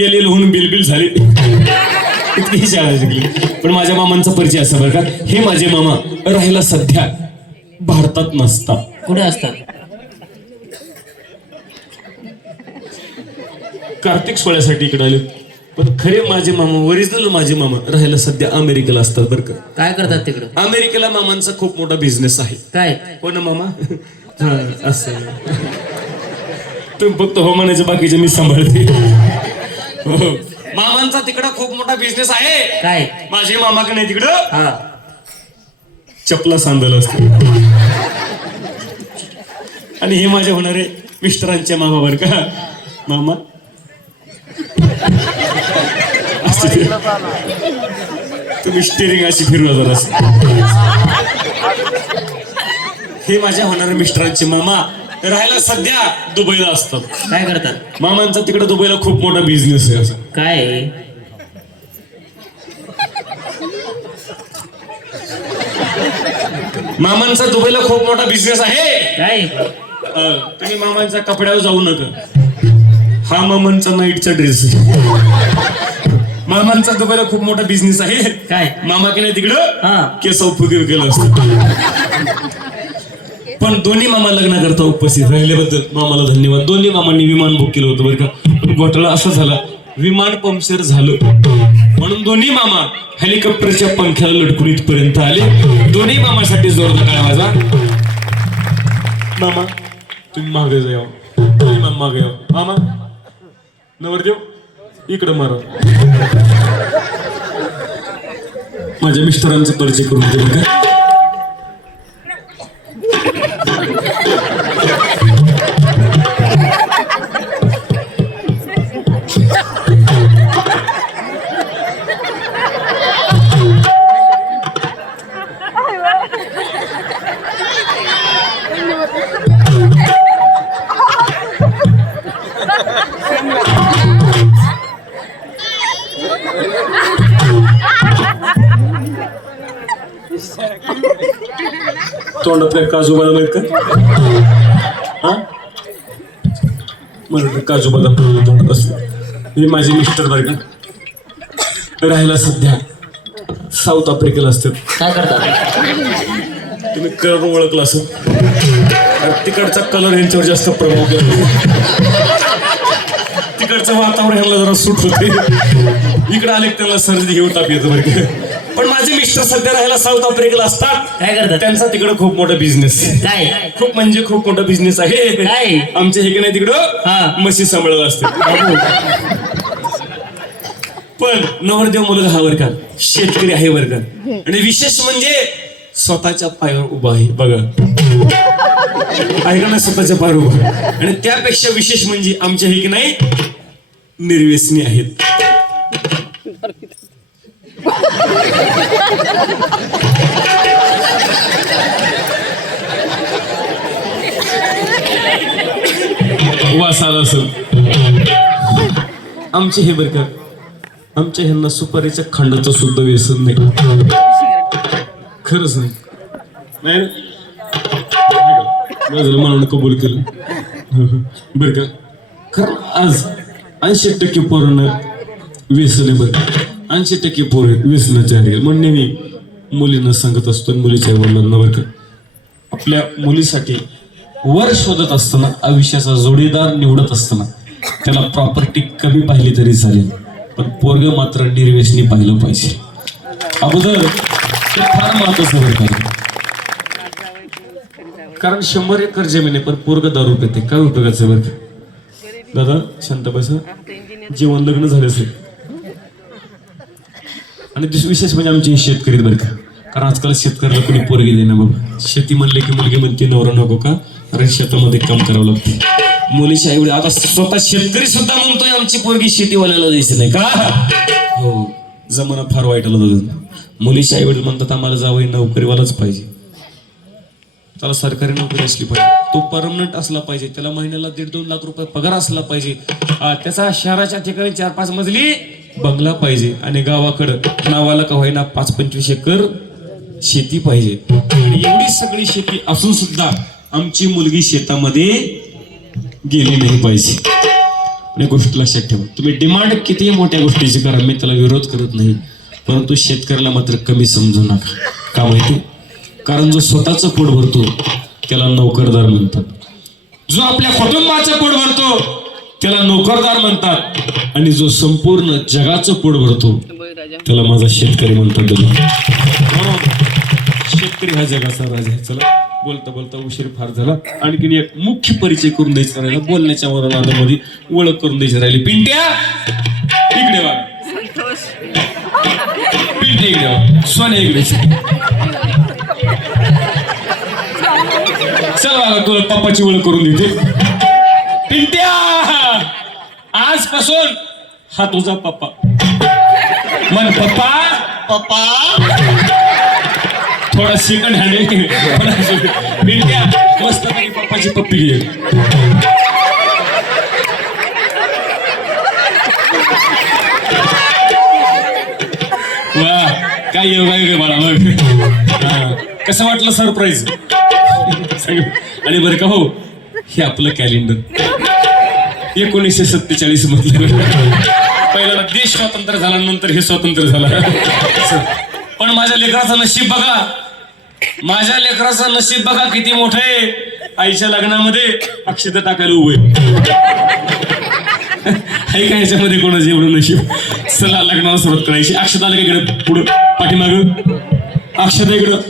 येले लिहून बिलबिल झाले इतकी शाळा शिकली पण माझ्या मामांचा परिचय असा बरं का हे माझे मामा राहिला सध्या भारतात नसतात कुठे असतात कार्तिक सोहळ्यासाठी इकडे आले पण खरे माझे मामा ओरिजिनल माझे मामा राहायला सध्या अमेरिकेला असतात बरं का काय करतात तिकडं अमेरिकेला मामांचा खूप मोठा बिझनेस आहे काय हो ना मामा हा असं तुम्ही फक्त हो म्हणायचं बाकीचे मी सांभाळते हो मामांचा तिकडं खूप मोठा बिझनेस आहे काय माझे मामा का नाही तिकडं हा चपला सांदल असते आणि हे माझे होणारे मिस्टरांचे मामा बरं का मामा तुम्ही स्टिअरिंग अशी फिरवा जरा हे माझ्या होणारे मिस्टरांचे मामा राहायला सध्या दुबईला असतात काय करतात मामांचा तिकडे दुबईला खूप मोठा बिझनेस आहे असं काय मामांचा दुबईला खूप मोठा बिझनेस आहे काय तुम्ही मामांच्या कपड्यावर जाऊ नका हा मामांचा नाईटचा ड्रेस मामांचा दुबईला खूप मोठा बिझनेस आहे काय मामा की नाही तिकडं हा केस फुगीर केलं असतं पण दोन्ही मामा लग्न करता उपस्थित राहिल्याबद्दल मामाला धन्यवाद दोन्ही मामांनी विमान बुक केलं होतं बरं का पण घोटाळा असा झाला विमान पंक्चर झालं म्हणून दोन्ही मामा हेलिकॉप्टरच्या पंख्याला लटकून इथपर्यंत आले दोन्ही मामासाठी जोरदार टाळ्या वाजवा मामा तुम्ही मागे जावा तुम्ही मागे यावं मामा नवरदेव इकडं मारा माझ्या मिस्टरांचा परिचय करून दे बघा तोंडात काय काजू बदाम आहेत का? हा म्हणून काजू बदाम तोंडात असतो. हे माझे मिस्टर बरं का, राहायला सध्या साऊथ आफ्रिकेला असतात. काय करतात? तुम्ही कलर ओळखला असं, तिकडचा कलर यांच्यावर जास्त प्रभाव करतो. तिकडचं वातावरण ह्याला जरा सूट होते. इकडे आले की त्यांना सर्दी घेऊन ताप येतं बरं का. पण माझे मिस्टर सध्या राहायला साऊथ आफ्रिकेला असतात. काय करतात? त्यांचा तिकडे खूप मोठा बिझनेस, काय? खूप म्हणजे खूप मोठा बिझनेस आहे. काय? आमच्या हे की नाही हा. तिकडं म्हशी सांभाळत असते. पण नवरदेव मुलगा हा वर का शेतकरी आहे वर का, आणि विशेष म्हणजे स्वतःच्या पायावर उभा आहे बघा. आहे का नाही स्वतःच्या पायावर उभा. आणि त्यापेक्षा विशेष म्हणजे आमच्या हे की नाही निर्व्यसनी आहेत. वास आला असेल. आमचे हे बरं का, आमच्या ह्यांना सुपारीच्या खंडाचं सुद्धा व्यसन नाही. खरंच नाही. नाही ना? माझं मनानं कबूल केलं बरं का. खरं आज 80% पोरांना व्यसन आहे बरं. 80% पोरं व्यसनाचे आहे. म्हणून नेहमी मुलींना सांगत असतो, मुलीच्या वडिलांना बरं का, आपल्या मुलीसाठी वर शोधत असताना, आयुष्याचा जोडीदार निवडत असताना त्याला प्रॉपर्टी कमी पाहिली तरी चालेल, पण पोरग मात्र निर्व्यसनी पाहिलं पाहिजे अगोदर. ते फार महत्वाचं बरं का. कारण 100 एकर जमीन आहे पण पोरग दारू पिते, काय उपयोगाचं बरं का. दादा शांत बसा, जेवण लग्न झालं असेल. आणि विशेष म्हणजे आमचे शेतकरी बरं का, कारण आजकाल शेतकऱ्याला कोणी पोरगी देणं बाबा. शेती म्हणले की मुलगी म्हणते नवरा नको का, कारण शेतामध्ये काम करावं लागते. मुलीच्या एवढी आता स्वतः शेतकरी सुद्धा म्हणतोय आमची पोरगी शेतीवाल्याला द्यायची नाही का. हो, जमाना फार वाईट आला दादा. मुलीच्या आई वडील म्हणतात आम्हाला जावई नोकरीवालाच पाहिजे, त्याला सरकारी नोकरी असली पाहिजे, तो परमनंट असला पाहिजे, त्याला महिन्याला 1.5-2 लाख रुपये पगार असला पाहिजे, त्याचा शहराच्या ठिकाणी 4-5 मजली बंगला पाहिजे, आणि गावाकडं नावाला का होईना 5-25 एकर शेती पाहिजे. आणि एवढी सगळी शेती असून सुद्धा आमची मुलगी शेतामध्ये गेली नाही पाहिजे. आणि गोष्ट लक्षात ठेवा, तुम्ही डिमांड किती मोठ्या गोष्टीची करा, मी त्याला विरोध करत नाही, परंतु शेतकऱ्याला मात्र कमी समजू नका. का माहिती? कारण जो स्वतःचं पोट भरतो त्याला नोकरदार म्हणतात, जो आपल्या कुटुंबाचं पोट भरतो त्याला नोकरदार म्हणतात, आणि जो संपूर्ण जगाचं पोट भरतो त्याला माझा शेतकरी म्हणतात. शेतकरी हा जगाचा राजा आहे. चला, बोलता बोलता उशीर फार झाला. आणखीन एक मुख्य परिचय करून द्यायचा राहिला, बोलण्याच्या वरणामध्ये ओळख करून द्यायची राहिली. पिंट्या इकडे वा, पिंट्या इकडे वा, सोन्या इकडे. चल बाबा, तुला पप्पाची ओळख करून देते. पिंट्या, आजपासून हा तुझा पप्पा. मन पप्पा पप्पा, थोडा सेकंड हँड. पिंट्या मस्त पप्पाची पप्पी घे. वा, काय योगा गे बाळा. मग कसं वाटलं सरप्राईज? आणि बरं का हो, हे आपलं कॅलेंडर 1947 मधलं. पहिला देश स्वातंत्र्य झाला, नंतर हे स्वातंत्र्य झालं. पण माझ्या लेकराचं नशीब बघा, माझ्या लेकराचं नशीब बघा किती मोठं आहे. आईच्या लग्नामध्ये अक्षता टाकायला उभे आहे का याच्यामध्ये कोणाचं एवढं नशीब. चला लग्नाला सुरुवात करायची. अक्षता आलं का इकडं पुढं पाठीमाग, अक्षता इकडं.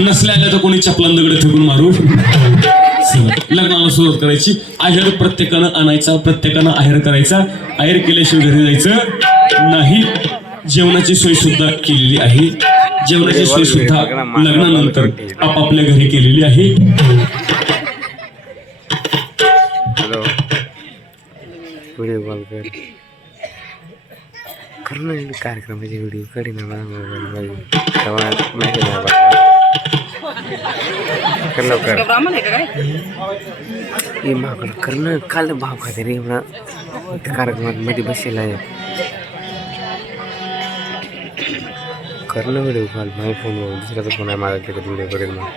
नसल्या तर कोणी चपलान दगड फेकून मारू. लग्नाला सुरुवात करायची. आहेर प्रत्येकानं आणायचा, प्रत्येकानं आहेर करायचा. आहेर केल्याशिवाय घरी जायचं नाही. जेवणाची सोय सुद्धा केलेली आहे. जेवणाची सोय सुद्धा लग्नानंतर आपापल्या घरी केलेली आहे. व्हिडिओ कॉल कर ना, कार्यक्रमाचे व्हिडिओ करी ना. मागं कर ना, काल भाव खाते रे एवढा कार्यक्रमात मध्ये बसेला आहे. कर ना व्हिडिओ कॉल माझ्या फोनवर दुसऱ्याचा फोन आहे माझा त्याच्यात व्हिडिओ करेल मग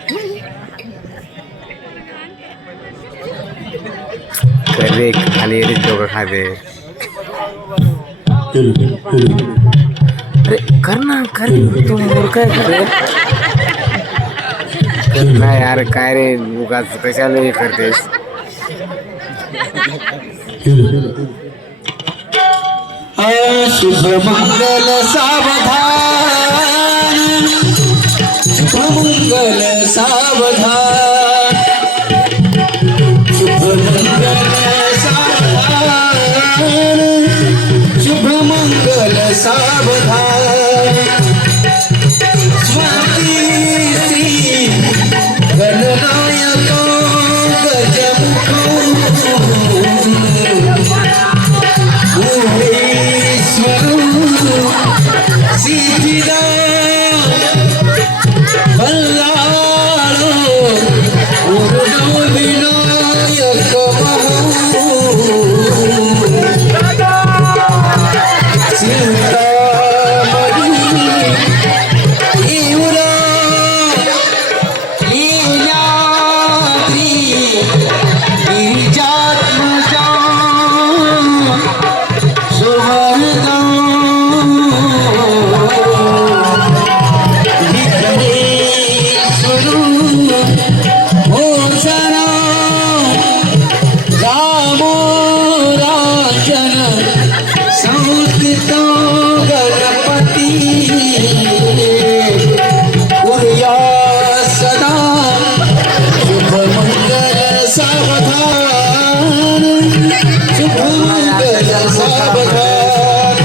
करे खाली दोघं खाते अरे कर ना कर तू काय करे नाही यार काय रे उगाच कशाला हे करतेस शुभ मंगल सावधान शुभ मंगल सावधान शुभ मंगल सावधान शुभ मंगल सावधान स्वाती श्री गणनायक गजमुख सिद्धिदा बल्लाळो पूर्ण विनायक सीतामणी इवरा लीलाद्री गिरिजात्मजा सुवर्णा गणपती उर्या सदा शुभ मंगल सावधान शुभ मंगल सावधान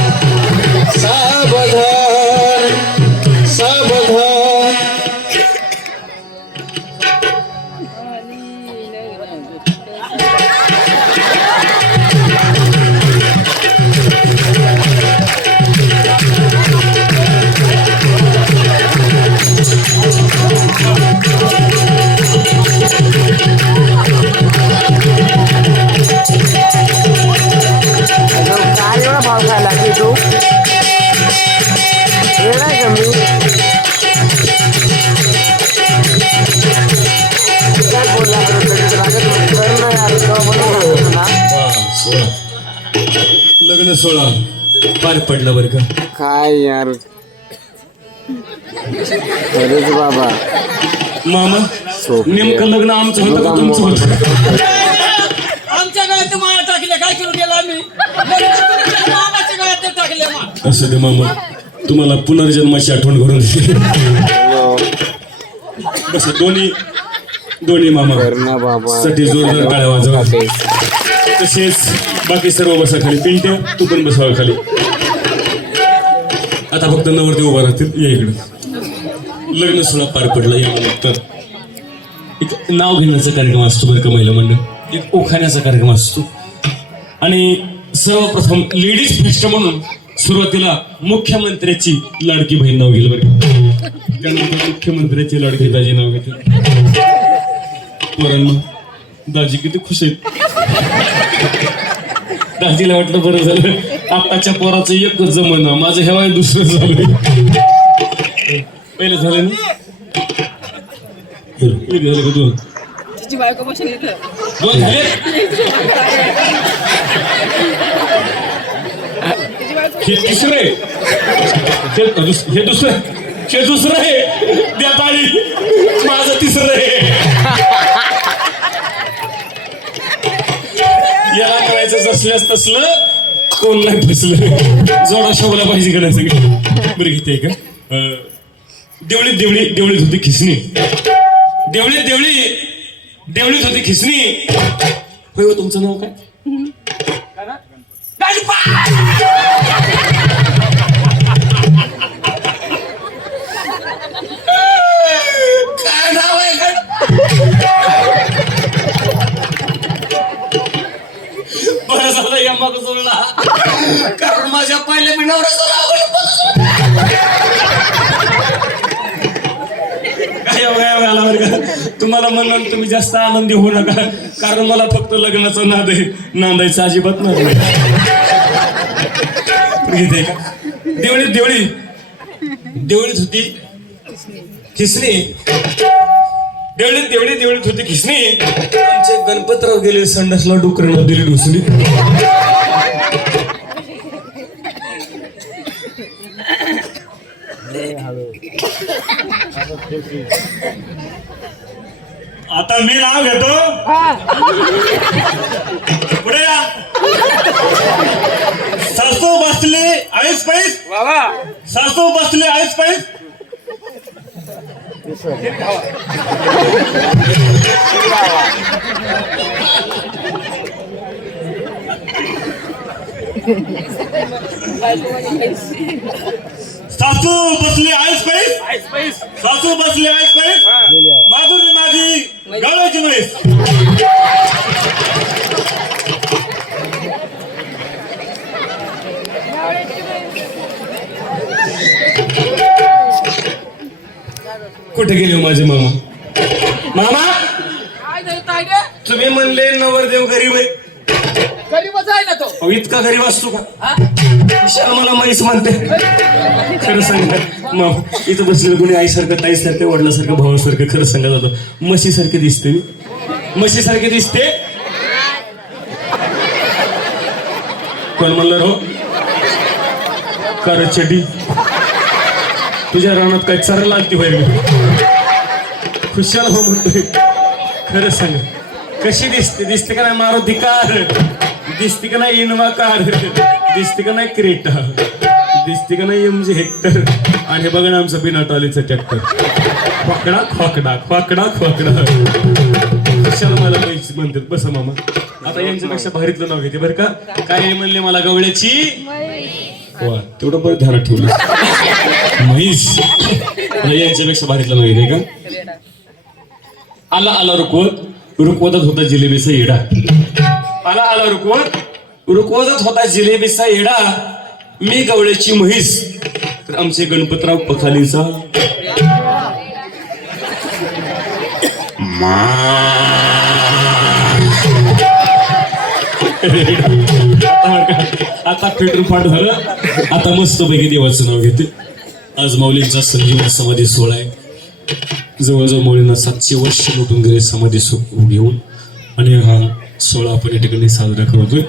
सावधान सावधान काय एवढा भाव खायला की तू वेळ आहे कमी काय बोलला लग्न सोहळा पार पडला बरं का काय यार खरंच बाबा मामा सोपं. नेमकं लग्न आमचं होतं का तुमचं होतं आमच्या गळ्यात माळा टाकल्या काय करू गेला आम्ही मामाच्या गळ्यात टाकल्या मा असं दे मामा तुम्हाला पुनर्जन्माची आठवण करून दिली बस दोन्ही मामा कर ना बाबा साठी जोरदार टाळ्या वाजवा तसेच बाकी सर्व बसा खाली पिंट्या तू पण बसावं खाली आता फक्त नवरदेव उभा राहतील या इकडं लग्न सोहळा पार पडला यानंतर एक नाव घेण्याचा कार्यक्रम असतो बरं का महिला मंडळ एक ओखाण्याचा कार्यक्रम असतो आणि सर्वप्रथम लेडीज फर्स्ट म्हणून सुरुवातीला मुख्यमंत्र्याची लाडकी बहीण नाव घेईल बरं का त्यानंतर मुख्यमंत्र्याची लाडकी दाजी नाव घेतील पोरांनो दाजी किती खुश आहेत दाजीला वाटलं बरं झालं आत्ताच्या पोराचं एकच जमना माझं हेवाय दुसरं झालं पहिले झालं ना एक झालं का दोन तिची बायको बसेल इथं. दोन झाले हे तिसरे हे दुसरं आहे द्या ताळी माझं तिसरं आहे याला करायचं जसल्यास तसलं कोण नाही फसलं जोडा शोभला पाहिजे का नाही सगळं बरं घेते का देवळीत होती खिसणी देवळीत होती खिसणी होय हो तुमचं नाव काय काय नाव आहे का बरं झालं या मग जोडला कारण माझ्या पहिल्या मी नवऱ्याचं काय आला बरं का तुम्हाला म्हणून तुम्ही जास्त आनंदी होऊ नका कारण मला फक्त लग्नाचा नाद आहे नांदायचं अजिबात नाही घेते का देवळी देवळीत होती खिसणी, देवळीत होती खिसणी. आमचे गणपतराव गेले संडासला, डुकरांना दिली डुसली. आता मी नाव घेतो, पुढे या. सासू बसली आईस पैस, सासू बसली आईस पैस. सासू बसली आईस पैस, सासू बसली आईस पैस. माधुरी माझी गळ्याची म्हैस. कुठे गेले हो माझे मामा? मामा काय झालं ताई रे? तुम्ही म्हणले नवरदेव गरीब आहे. गरीबच आहे ना तो. अहो, इतका गरीब असतो का? हा? मला म्हैस म्हणते. खरं सांगा मग इथं बसलेलं कोणी आईसारखं, ताईसारखं, वडिलासारखं, भावासारखं, खरं सांगा जातो म्हशीसारखे दिसते मी. म्हशीसारखे दिसते. कोण म्हणलं हो? कार चटी तुझ्या रानात काय चारा लागते बाहेर मी खुशाल हो म्हणतोय. खरं सांग कशी दिसते? दिसते का नाही मारुती कार? दिसते का नाही इनोवा कार? दिसते का नाही क्रेटा? दिसते का नाही MG हेक्टर? आणि हे बघा ना आमचं बिना टॉलीचं ट्रॅक्टर. खोकडा खोकडा खोकडा खोकडा. खुशाल मला पैसे म्हणतात. बसा मामा आता यांच्यापेक्षा भारीतलं नाव घेते बरं का. काय म्हणले मला गवळ्याची वा तेवढं बरं ध्यानात ठेवलं म्हैस. यांच्यापेक्षा भारीतलं नाव घेते का. आला आला रुकवत, रुकवतच होता जिलेबीचा येडा. आला आला रुकवत, रुकवतच होता जिलेबीचा येडा. मी गवळ्याची म्हैस तर आमचे गणपतराव पखालीचा आता पेट्रोल फाट झालं. आता मस्त पैकी देवाचं नाव घेते. आज माऊलींचा संजीवन समाधी सोहळा आहे. जवळजवळ माऊलींना 700 वर्ष लुटून गेले समाधी घेऊन आणि हा सोहळा आपण या ठिकाणी साजरा करतोय.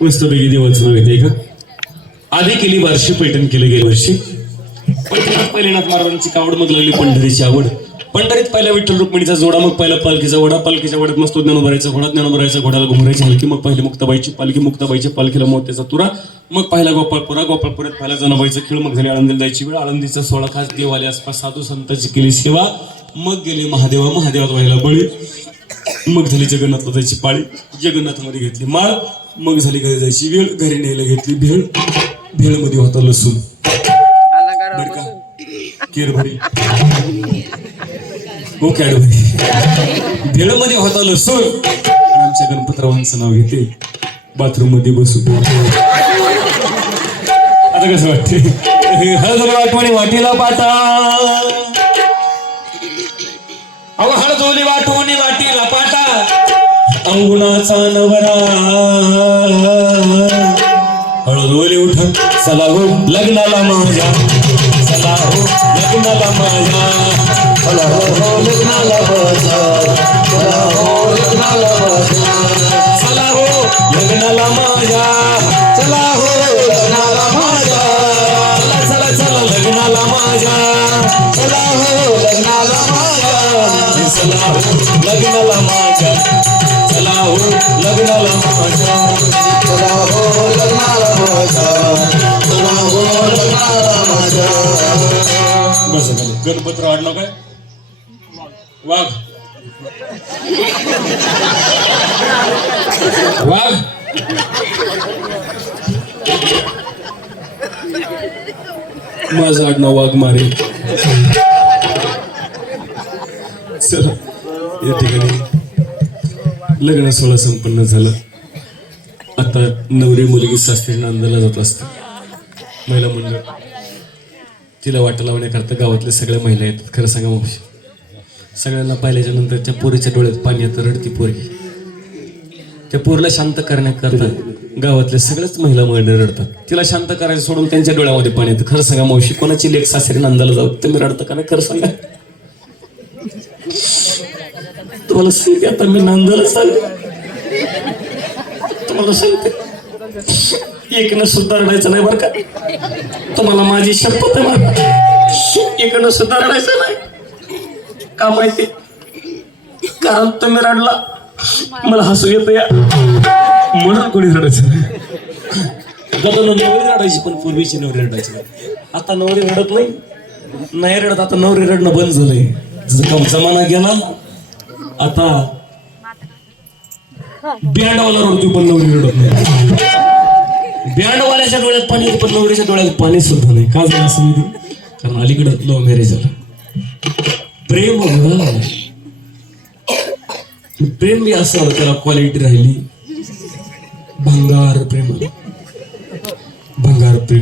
मस्त पैकी देवाचं नाव घेते का. आधी केली बारशी, पैठण केलं गेल्या वर्षी. पैठणात पहिल्यानाथ महाराजांची कावड, मग लागली पंढरीची आवड. पंढरीत पहिला विठ्ठल रुक्मिणीचा जोडा, मग पहिला पालखीचा वडा. पालखीच्या वड्यात मस्त ज्ञानोबारायचा घोडा, ज्ञानोबारायचा घोड्याला घुमरायची हलकी. मग पहिली मुक्ताबाईची पालखी, मुक्ताबाईच्या पालखीला मोत्याचा तुरा. मग पहिला गोपाळपुरा, गोपाळपुऱ्यात पहिला जनाबाईचा खेळ. मग झाली आळंदीला जायची वेळ. आळंदीचा सोहळा खास देव आले आसपास, साधू संतांची केली सेवा. मग गेले महादेवा, महादेवात व्हायला बळी. मग झाली जगन्नाथला जायची पाळी, जगन्नाथमध्ये घेतली माळ. मग झाली घरी जायची वेळ, घरी न्यायला घेतली भेळ. भेळमध्ये होता लसूण बरं का, केरभरी हो कॅडभरी. भेळमध्ये होता लसूण. आमच्या गणपतरावांचं नाव घेते बाथरूम मध्ये बसून. आता कसं वाटते? हळद आठवणी वाटीला पाटा, अहो हळदोली वाटवणी वाटीला पाटा. अंगुणाचा नवरा हळदोली उठ चला हो लग्नाला माझ्या, चला हो लग्नाला माझ्या, चला हो लग्नाला माझ्या, चला हो लग्नाला माझ्या, चला हो लग्नाला माझ्या, चला हो लग्नाला माझ्या, चला चला चला लग्नाला माझ्या, चला हो लग्नाला माझ्या, चला हो लग्नाला माझ्या, चला हो लग्नाला माझ्या, चला हो लग्नाला माझ्या, चला हो लग्नाला माझ्या. बस झालं. गणपतराव आडनाव काय? वाघ. वाघ माझं आडनाव वाघ मारे. चला या ठिकाणी लग्न सोहळा संपन्न झालं. आता नवरी मुलगी सासरी नांदायला जात असते. महिला मंडळ तिला वाटा लावण्याकरता गावातल्या सगळ्या महिला येतात. खरं सांगा मावशी, सगळ्यांना पाहिल्याच्या नंतर त्या पोरीच्या डोळ्यात पाणी येतं. रडती पोरगी त्या पोरला शांत करण्याकरता गावातल्या सगळ्याच महिला मंडळी रडतात. तिला शांत करायचं सोडून त्यांच्या डोळ्यामध्ये पाणी येतं. खरं सांगा मावशी, कोणाची लेख सासरी नांदाला जाऊ तुम्ही रडता का नाही? खरं सांगा. तुम्हाला सांगते, आता मी नांदाला सांगते, तुम्हाला सांगते, एकनं सुद्धा रडायचं नाही बरं का. तुम्हाला माझी शपथ आहे बरं का. एकनं सुद्धा रडायचं नाही. का माहिती? कारण तुम्ही रडला मला हसू येतं या, म्हणून कोणी रडायचं नाही. नवरी रडायची, पण पूर्वीची नवरी रडायची नाही. आता नवरी रडत नाही रडत. आता नवरी रडणं बंद झालंय. जमाना गेला, आता बँडवाला रडतो पण नवरी रडत नाही. बँडवाल्याच्या डोळ्यात पाणी पण नवरीच्या डोळ्यात पाणी सुद्धा नाही. का झालं असं माहिती? कारण अलीकडं लव्ह मॅरेज झालं. प्रेम प्रेम बी असं, त्याला क्वालिटी राहिली भंगार प्रेम. भंगार प्रेम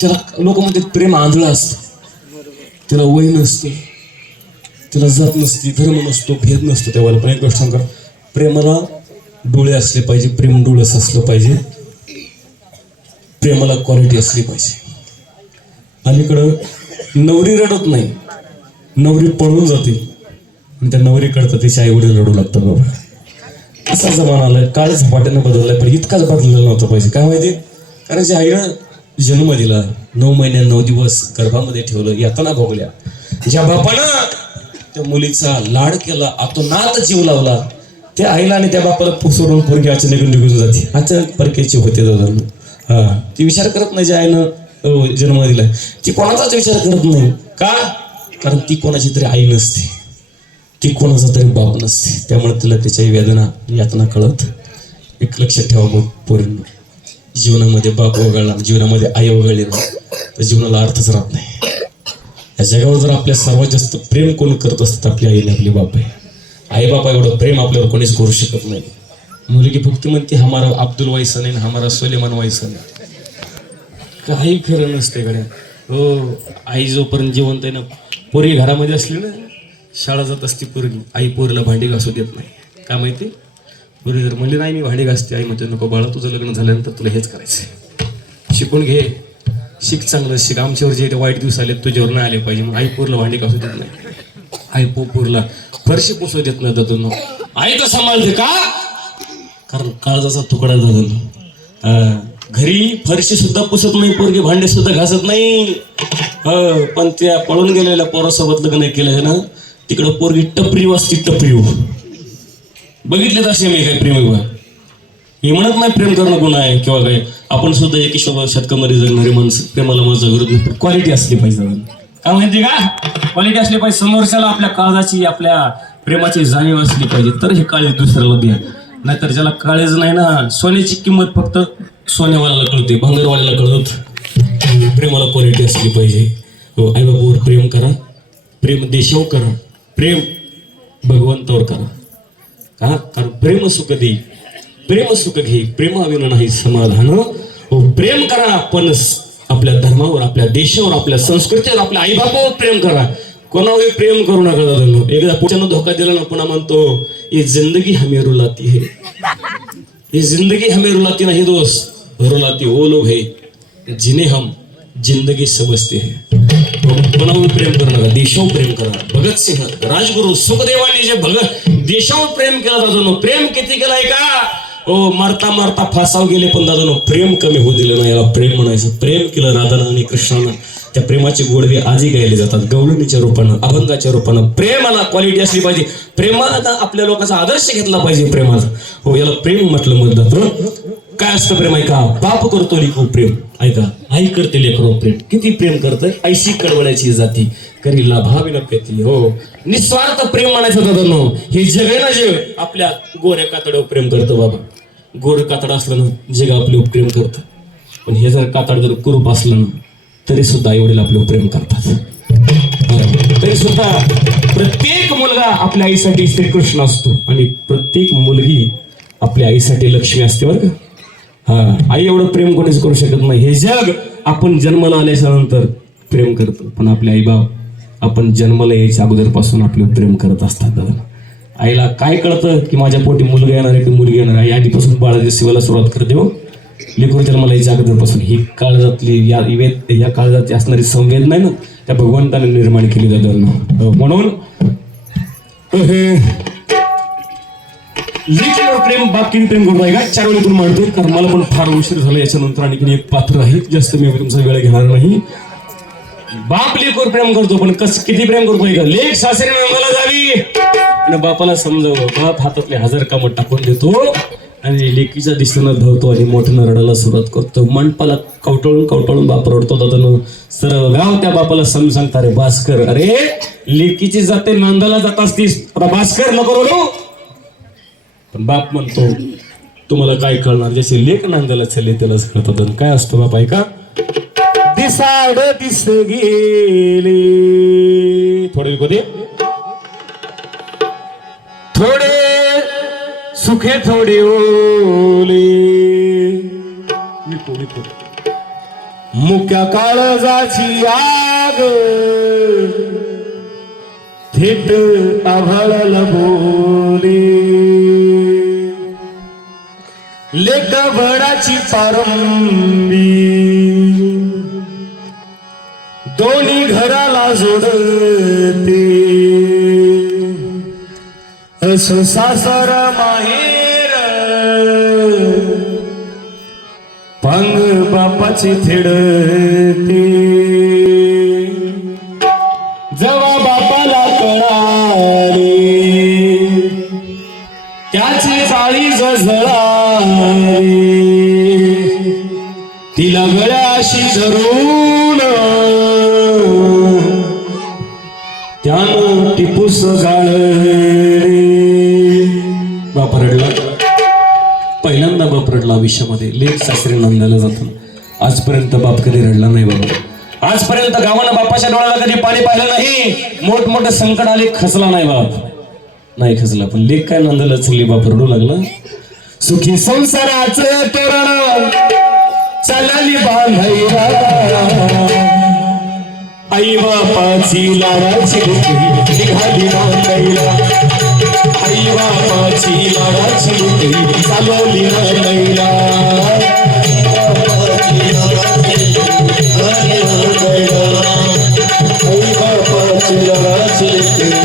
त्याला लोक म्हणतात प्रेम आंधळं असतं, त्याला वय नसतं, त्याला जात नसती, धर्म नसतो, भेद नसतो. तेव्हा पण एक गोष्ट सांगा, प्रेमाला डोळे असले पाहिजे, प्रेम डोळस असलं पाहिजे, प्रेमाला क्वालिटी असली पाहिजे. अलीकडं नवरी रडत नाही, नवरी पळून जाते, त्या नवरी कळतं तिचे आई वडील रडू लागतात. बाबा असा जमाना आलाय, काळ झपाट्यानं बदललाय, पण इतकाच बदललेला नव्हता पाहिजे. काय माहिती? कारण ज्या आईनं जन्म दिला, 9 महिने 9 दिवस गर्भामध्ये ठेवलं, यातना भोगल्या, ज्या बापानं त्या मुलीचा लाड केला, आतोनात जीव लावला, त्या आईला आणि त्या बापाला सोडून पोरगी अचानक निघून जाते. अचानक परकेची होते दादा. ती विचार करत नाही ज्या आईनं जन्म दिलाय, ती कोणाचाच विचार करत नाही. का? कारण ती कोणाची तरी आई नसते, ती कोणाचा तरी बाप नसते. त्यामुळे तिला त्याच्या वेदना यातना कळत. एक लक्षात ठेवा मग पोरींनो, जीवनामध्ये बाप वगळला, जीवनामध्ये आई वगळली ना, तर जीवनाला अर्थच राहत नाही. या जगावर जर आपल्या सर्वात जास्त प्रेम कोण करत असतात, आपली आई आणि आपली बाप आहे. आई बापा एवढं प्रेम आपल्यावर कोणीच करू शकत नाही. मुलगी फक्त म्हणते हमारा अब्दुल वायसन नाही, हमारा सुलेमान वायसन. काही खरं नसते गड्या. हो, आई जोपर्यंत जिवंत आहे ना, पोरगी घरामध्ये असली ना, शाळा जात असते पोरगी, आई पोरीला भांडी घासू देत नाही. काय माहिती? पोरी जर म्हणली नाही मी भांडी घासते, आई म्हणते नको बाळा, तुझं लग्न झाल्यानंतर तुला हेच करायचंय, शिकून घे, शिक, चांगलं शिक, आमच्यावर जे वाईट दिवस आले तुझ्यावर नाही आले पाहिजे. मग आई पोरला भांडी घासू देत नाही, आई पोरला फरशी पुसू देत नाही. दादून आई तर सांभाळते का? कारण काळजाचा तुकडा दादून. घरी फरशी सुद्धा पुसत नाही पोरगी, भांडे सुद्धा घासत नाही. पण त्या पळून गेलेल्या पोरासोबत लग्न केलं ना, तिकडं पोरगी टपरी वाजती, टपरी. बघितले तसे मी काय प्रेम हे म्हणत नाही प्रेम करणं गुन्हा आहे किंवा काय. आपण सुद्धा 21व्या शतकामध्ये जगणारे माणसं, प्रेमाला माझा विरोध नाही, क्वालिटी असली पाहिजे. काय माहिती का? क्वालिटी असली पाहिजे. समोरच्याला आपल्या काळजाची, आपल्या प्रेमाची जाणीव असली पाहिजे, तर हे काळजी दुसऱ्याला द्या. नाहीतर ज्याला काळज नाही ना, सोन्याची किंमत फक्त सोन्यावाल्याला कळते, भांगरवाल्याला कळत. प्रेमाला क्वालिटी असली पाहिजे. हो, आई बाबावर प्रेम करा, प्रेम देशावर करा, प्रेम भगवंतावर करा. का? कारण प्रेम सुख दे, प्रेम सुख घे, प्रेमाविना नाही समाधान. हो, प्रेम करा, पण आपल्या धर्मावर, आपल्या देशावर, आपल्या संस्कृतीवर, आपल्या आईबापावर प्रेम करा. कोणावर प्रेम करू नका दादा. एकदा पुढच्यानं धोका दिला ना, पुन्हा म्हणतो ये जिंदगी हमें रुलाती है, ये जिंदगी हमें रुलाती नहीं दोस्त, रुलाती वो लोग है जिन्हें हम जिंदगी समजते हैं. कोणावर प्रेम करू नका, देशावर प्रेम करा. भगतसिंह, राजगुरु, सुखदेवांनी जे देशावर प्रेम केला दादा, प्रेम किती केलाय का? हो, मरता मरता फासाव गेले, पण दादा प्रेम कमी होऊ दिलं नाही. याला प्रेम म्हणायचं. प्रेम केलं राधानं आणि कृष्णानं. त्या प्रेमाचे गोडवे आजही गायले जातात, गवळणीच्या रूपानं, अभंगाच्या रूपानं. प्रेमाला क्वालिटी असली पाहिजे. प्रेमाला आपल्या लोकांचा आदर्श घेतला पाहिजे प्रेमाचा. हो, याला प्रेम म्हटलं म्हणतात. काय असतं प्रेम? ऐका, बाप करतो लेकरू प्रेम, ऐका, आई करते लेकरू प्रेम. किती प्रेम करतंय? ऐशी कळवण्याची जाती करी लाभावी नक्की. हो, निस्वार्थ प्रेम म्हणायचं दादा. हे जग आहे ना, जे आपल्या गोऱ्या कातड्यावर प्रेम करतं बाबा. गोर कातड असलं ना, जग आपल्यावर प्रेम करतं. पण हे जर कातड जर कुरूप असलं ना, तरी सुद्धा आई वडील आपल्यावर प्रेम करतात. तरी सुद्धा प्रत्येक मुलगा आपल्या आईसाठी श्रीकृष्ण असतो, आणि प्रत्येक मुलगी आपल्या आईसाठी लक्ष्मी असते बरं का. आई एवढं प्रेम कोणीच करू शकत नाही. हे जग आपण जन्माला आल्याच्या नंतर प्रेम करतो, पण आपले आई बाप आपण जन्माला यायच्या अगोदरपासून आपलं प्रेम करत असतात दादा. आईला काय कळतं की माझ्या पोटी मुलगा येणार आहे की मुलगी येणार आहे. आधीपासून बाळाच्या सेवेला सुरुवात करते हो. लेकरू जन्माला अगोदरपासून ही काळजातली या काळजात असणारी संवेद नाही ना, त्या भगवंताने निर्माण केली जाते. म्हणून लेकीवर प्रेम बाप किती प्रेम करतो आहे का 4 वेळेतून मांडतो. कारण मला पण फार उशीर झाला. याच्यानंतर आणखी एक पात्र आहे, जास्त मी तुमचा वेळ घेणार नाही. बाप लेकीवर प्रेम करतो, पण किती प्रेम करतोय का. लेक सासरी अंगाला जावी आणि बापाला समजावं. बाप हातातले 1000 कामं टाकून देतो आणि लेकीच्या दिशेनं धावतो आणि मोठ्यानं रडायला सुरुवात करतो. मंडपाला कवटाळून बाप रडतो. दादानं सर्व गाव त्या बापाला सांगता, अरे भास्कर, अरे लेकीची जाते नांदाला जात असतीस, आता भास्कर नको रडू. पण बाप म्हणतो तुम्हाला काय कळणार, जसे लेक नांदाला चालले त्यालाच कळतात. काय असतो बाप ऐका. दिसाड दिस गेले थोडे विकोते, थोडे सुखे थोडे ओले, मुक्या काळजाची आग थेट आभाळाला बोले, लेक बडाची पारंबी दोन्ही घराला जोडते, असं सासर माहेर पंग बापाची थेडते. जेव्हा बापाला कळाले त्याची जाळी जळाली, तिला गळ्याशी धरून त्यानं टिपूस गाळले. बाप रडला, पहिल्यांदा बाप रडला आयुष्यामध्ये. लेक सासरी नांदायला जातो. आजपर्यंत बाप कधी रडला नाही बाबा. आजपर्यंत गावानं बापाच्या डोळ्याला कधी पाणी पाहिलं नाही. मोठमोठे संकट आले, खचला नाही बाप, नाही खचला. पण लेक काय नांदायला चालली, बाप रडू लागला. सुखी संसाराचं तोरण चालली बांधायला, आई बापाची लाडाची लुकडी निघाली बांधायला, आई बापाची लाडाची लुकडी चालली बांधायला, आई बापाची लाडाची लुकडी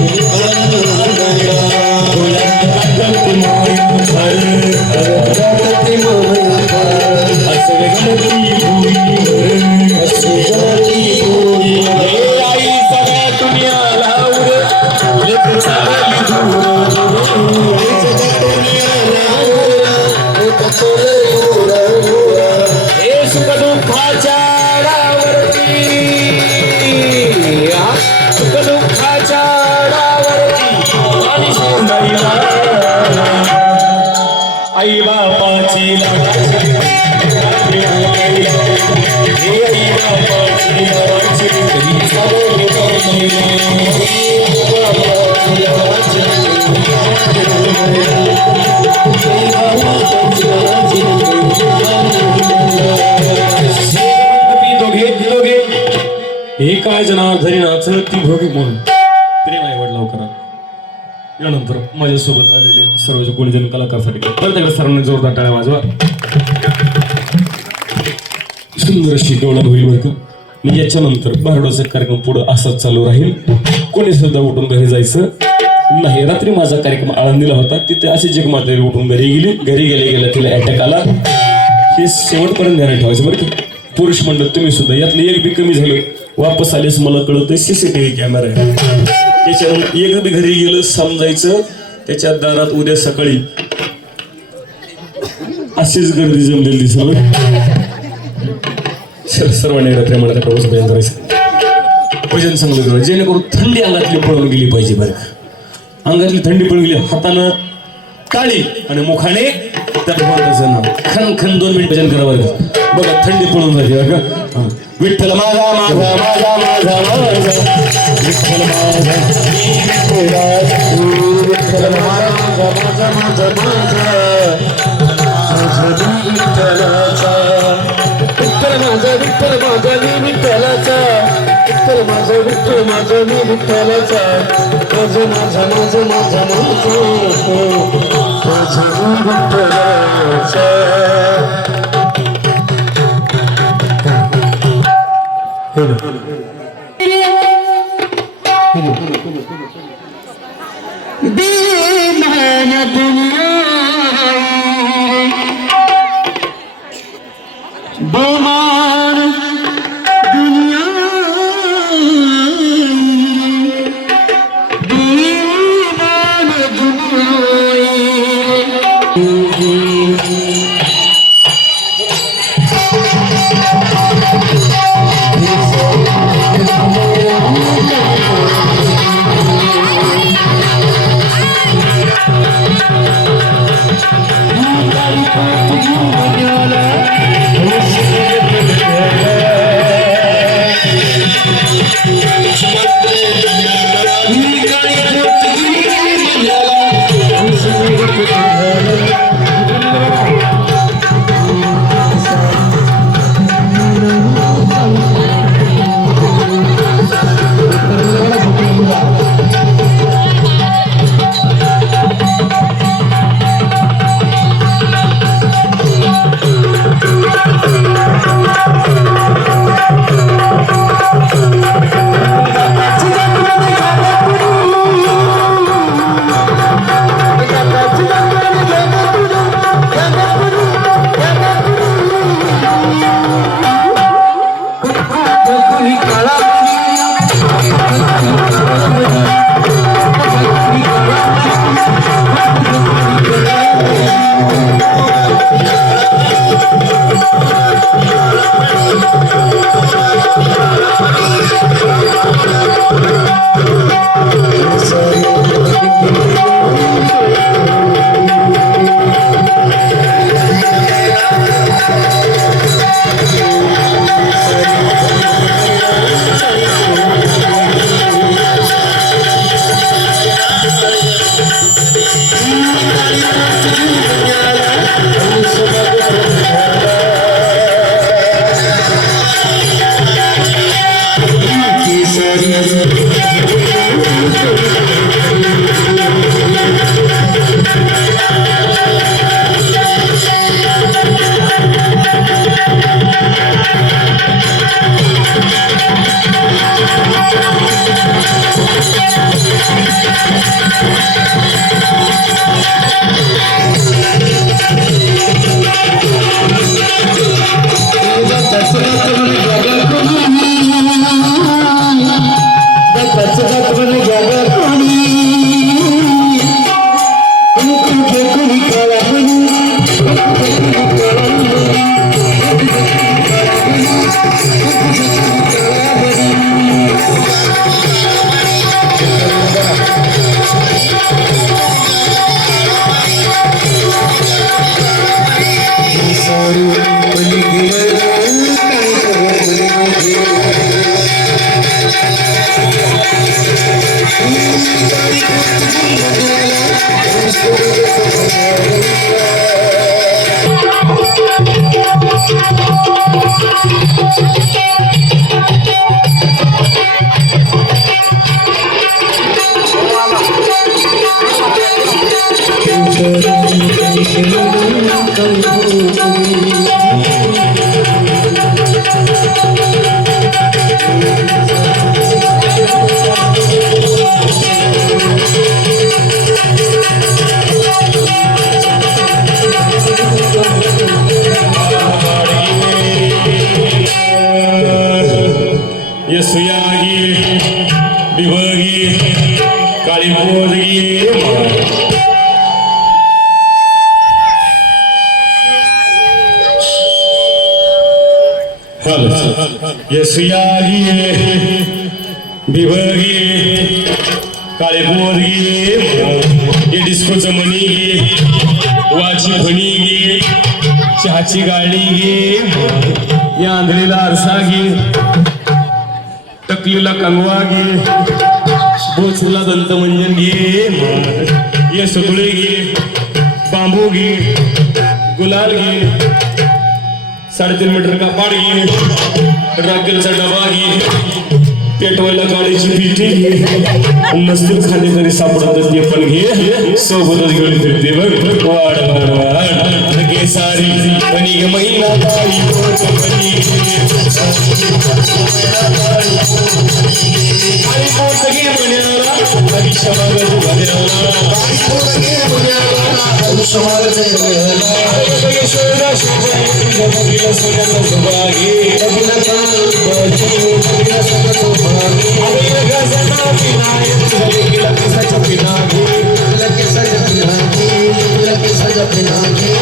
आई बापाची एका जनार्दनी नाचत ती भोगी म्हणून प्रेम आहे वडलाव करा. यानंतर माझ्यासोबत आलेले सर्व कोणीजण कलाकारसाठी प्रत्येकाला सर्वांनी जोरदार टाळ्या वाजवा. सुंदर अशी डोळा होईल बरं का. म्हणजे याच्यानंतर बारडोचा कार्यक्रम पुढे असाच चालू राहील. कोणी सुद्धा उठून घरी जायचं नाही. रात्री माझा कार्यक्रम आळंदीला होता, तिथे अशी जग माता उठून घरी गेली. घरी गेल्या तिला अटॅक आला. हे शेवटपर्यंत ध्यान ठेवायचं बरं का. पुरुष मंडळ तुम्ही सुद्धा यातलं एक बी कमी झालं वापस आलेस मला कळतं CCTV कॅमेरा आहे. त्याच्यानंतर एक बी घरी गेलं समजायचं त्याच्या दारात उद्या सकाळी अशीच गर्दी जमलेली दिसलं. सर्वांनी प्रेमाला प्रवास भजन करायचं. भजन चांगलं करा जेणेकरून थंडी अंगातली पळून गेली पाहिजे बरं. अंगातली थंडी पळून गेली, हातानं टाळी आणि मुखाने त्याचं नाव खन खन 2 मिनिट भजन करा बरं का. बघा थंडी पळून जाते बरं का. विठ्ठल माझा माझा माझा माझा माझा विठ्ठल माझा विठ्ठल माझा माझा माझा माझा विठ्ठलाचा विठ्ठल माझा विठ्ठल माझा मी विठ्ठलाचा विठ्ठल माझा विठ्ठल माझा मी विठ्ठलाचा यसुयागी विभगी काली बोधगी यसुयागी विभगी काली बोधगी ये डिस्कोचं मनी गे वाची फणी गे चहाची गाडी गे या आंधळीला आरसा गे टकलीला कंगवा घे बोचूला दंतमंजन घे ये सगळे घे बांबू घे गुलाल घे 3.5 मीटर का पाड घे राखेलचा डबा घे पेटवायला गाडीची पिठी नसतील खाली तरी सापडत ते पण घे सोबतच घेऊन फिरते बघ वाड वाड वाड केसारी बनी महिना ताई पोट बनी आई पोट घे म्हणाला आयुष्य मागत घाल्याला आयुष्य मागत घाल्याला यशोदा शोभा तुझ्या बघीला सोन्याचा शोभा घे कपिला सगळं तो भागे अरे गजाना पिनाय तुझ्या लेकीला केसाच्या पिना घे केसाच्या पिनागे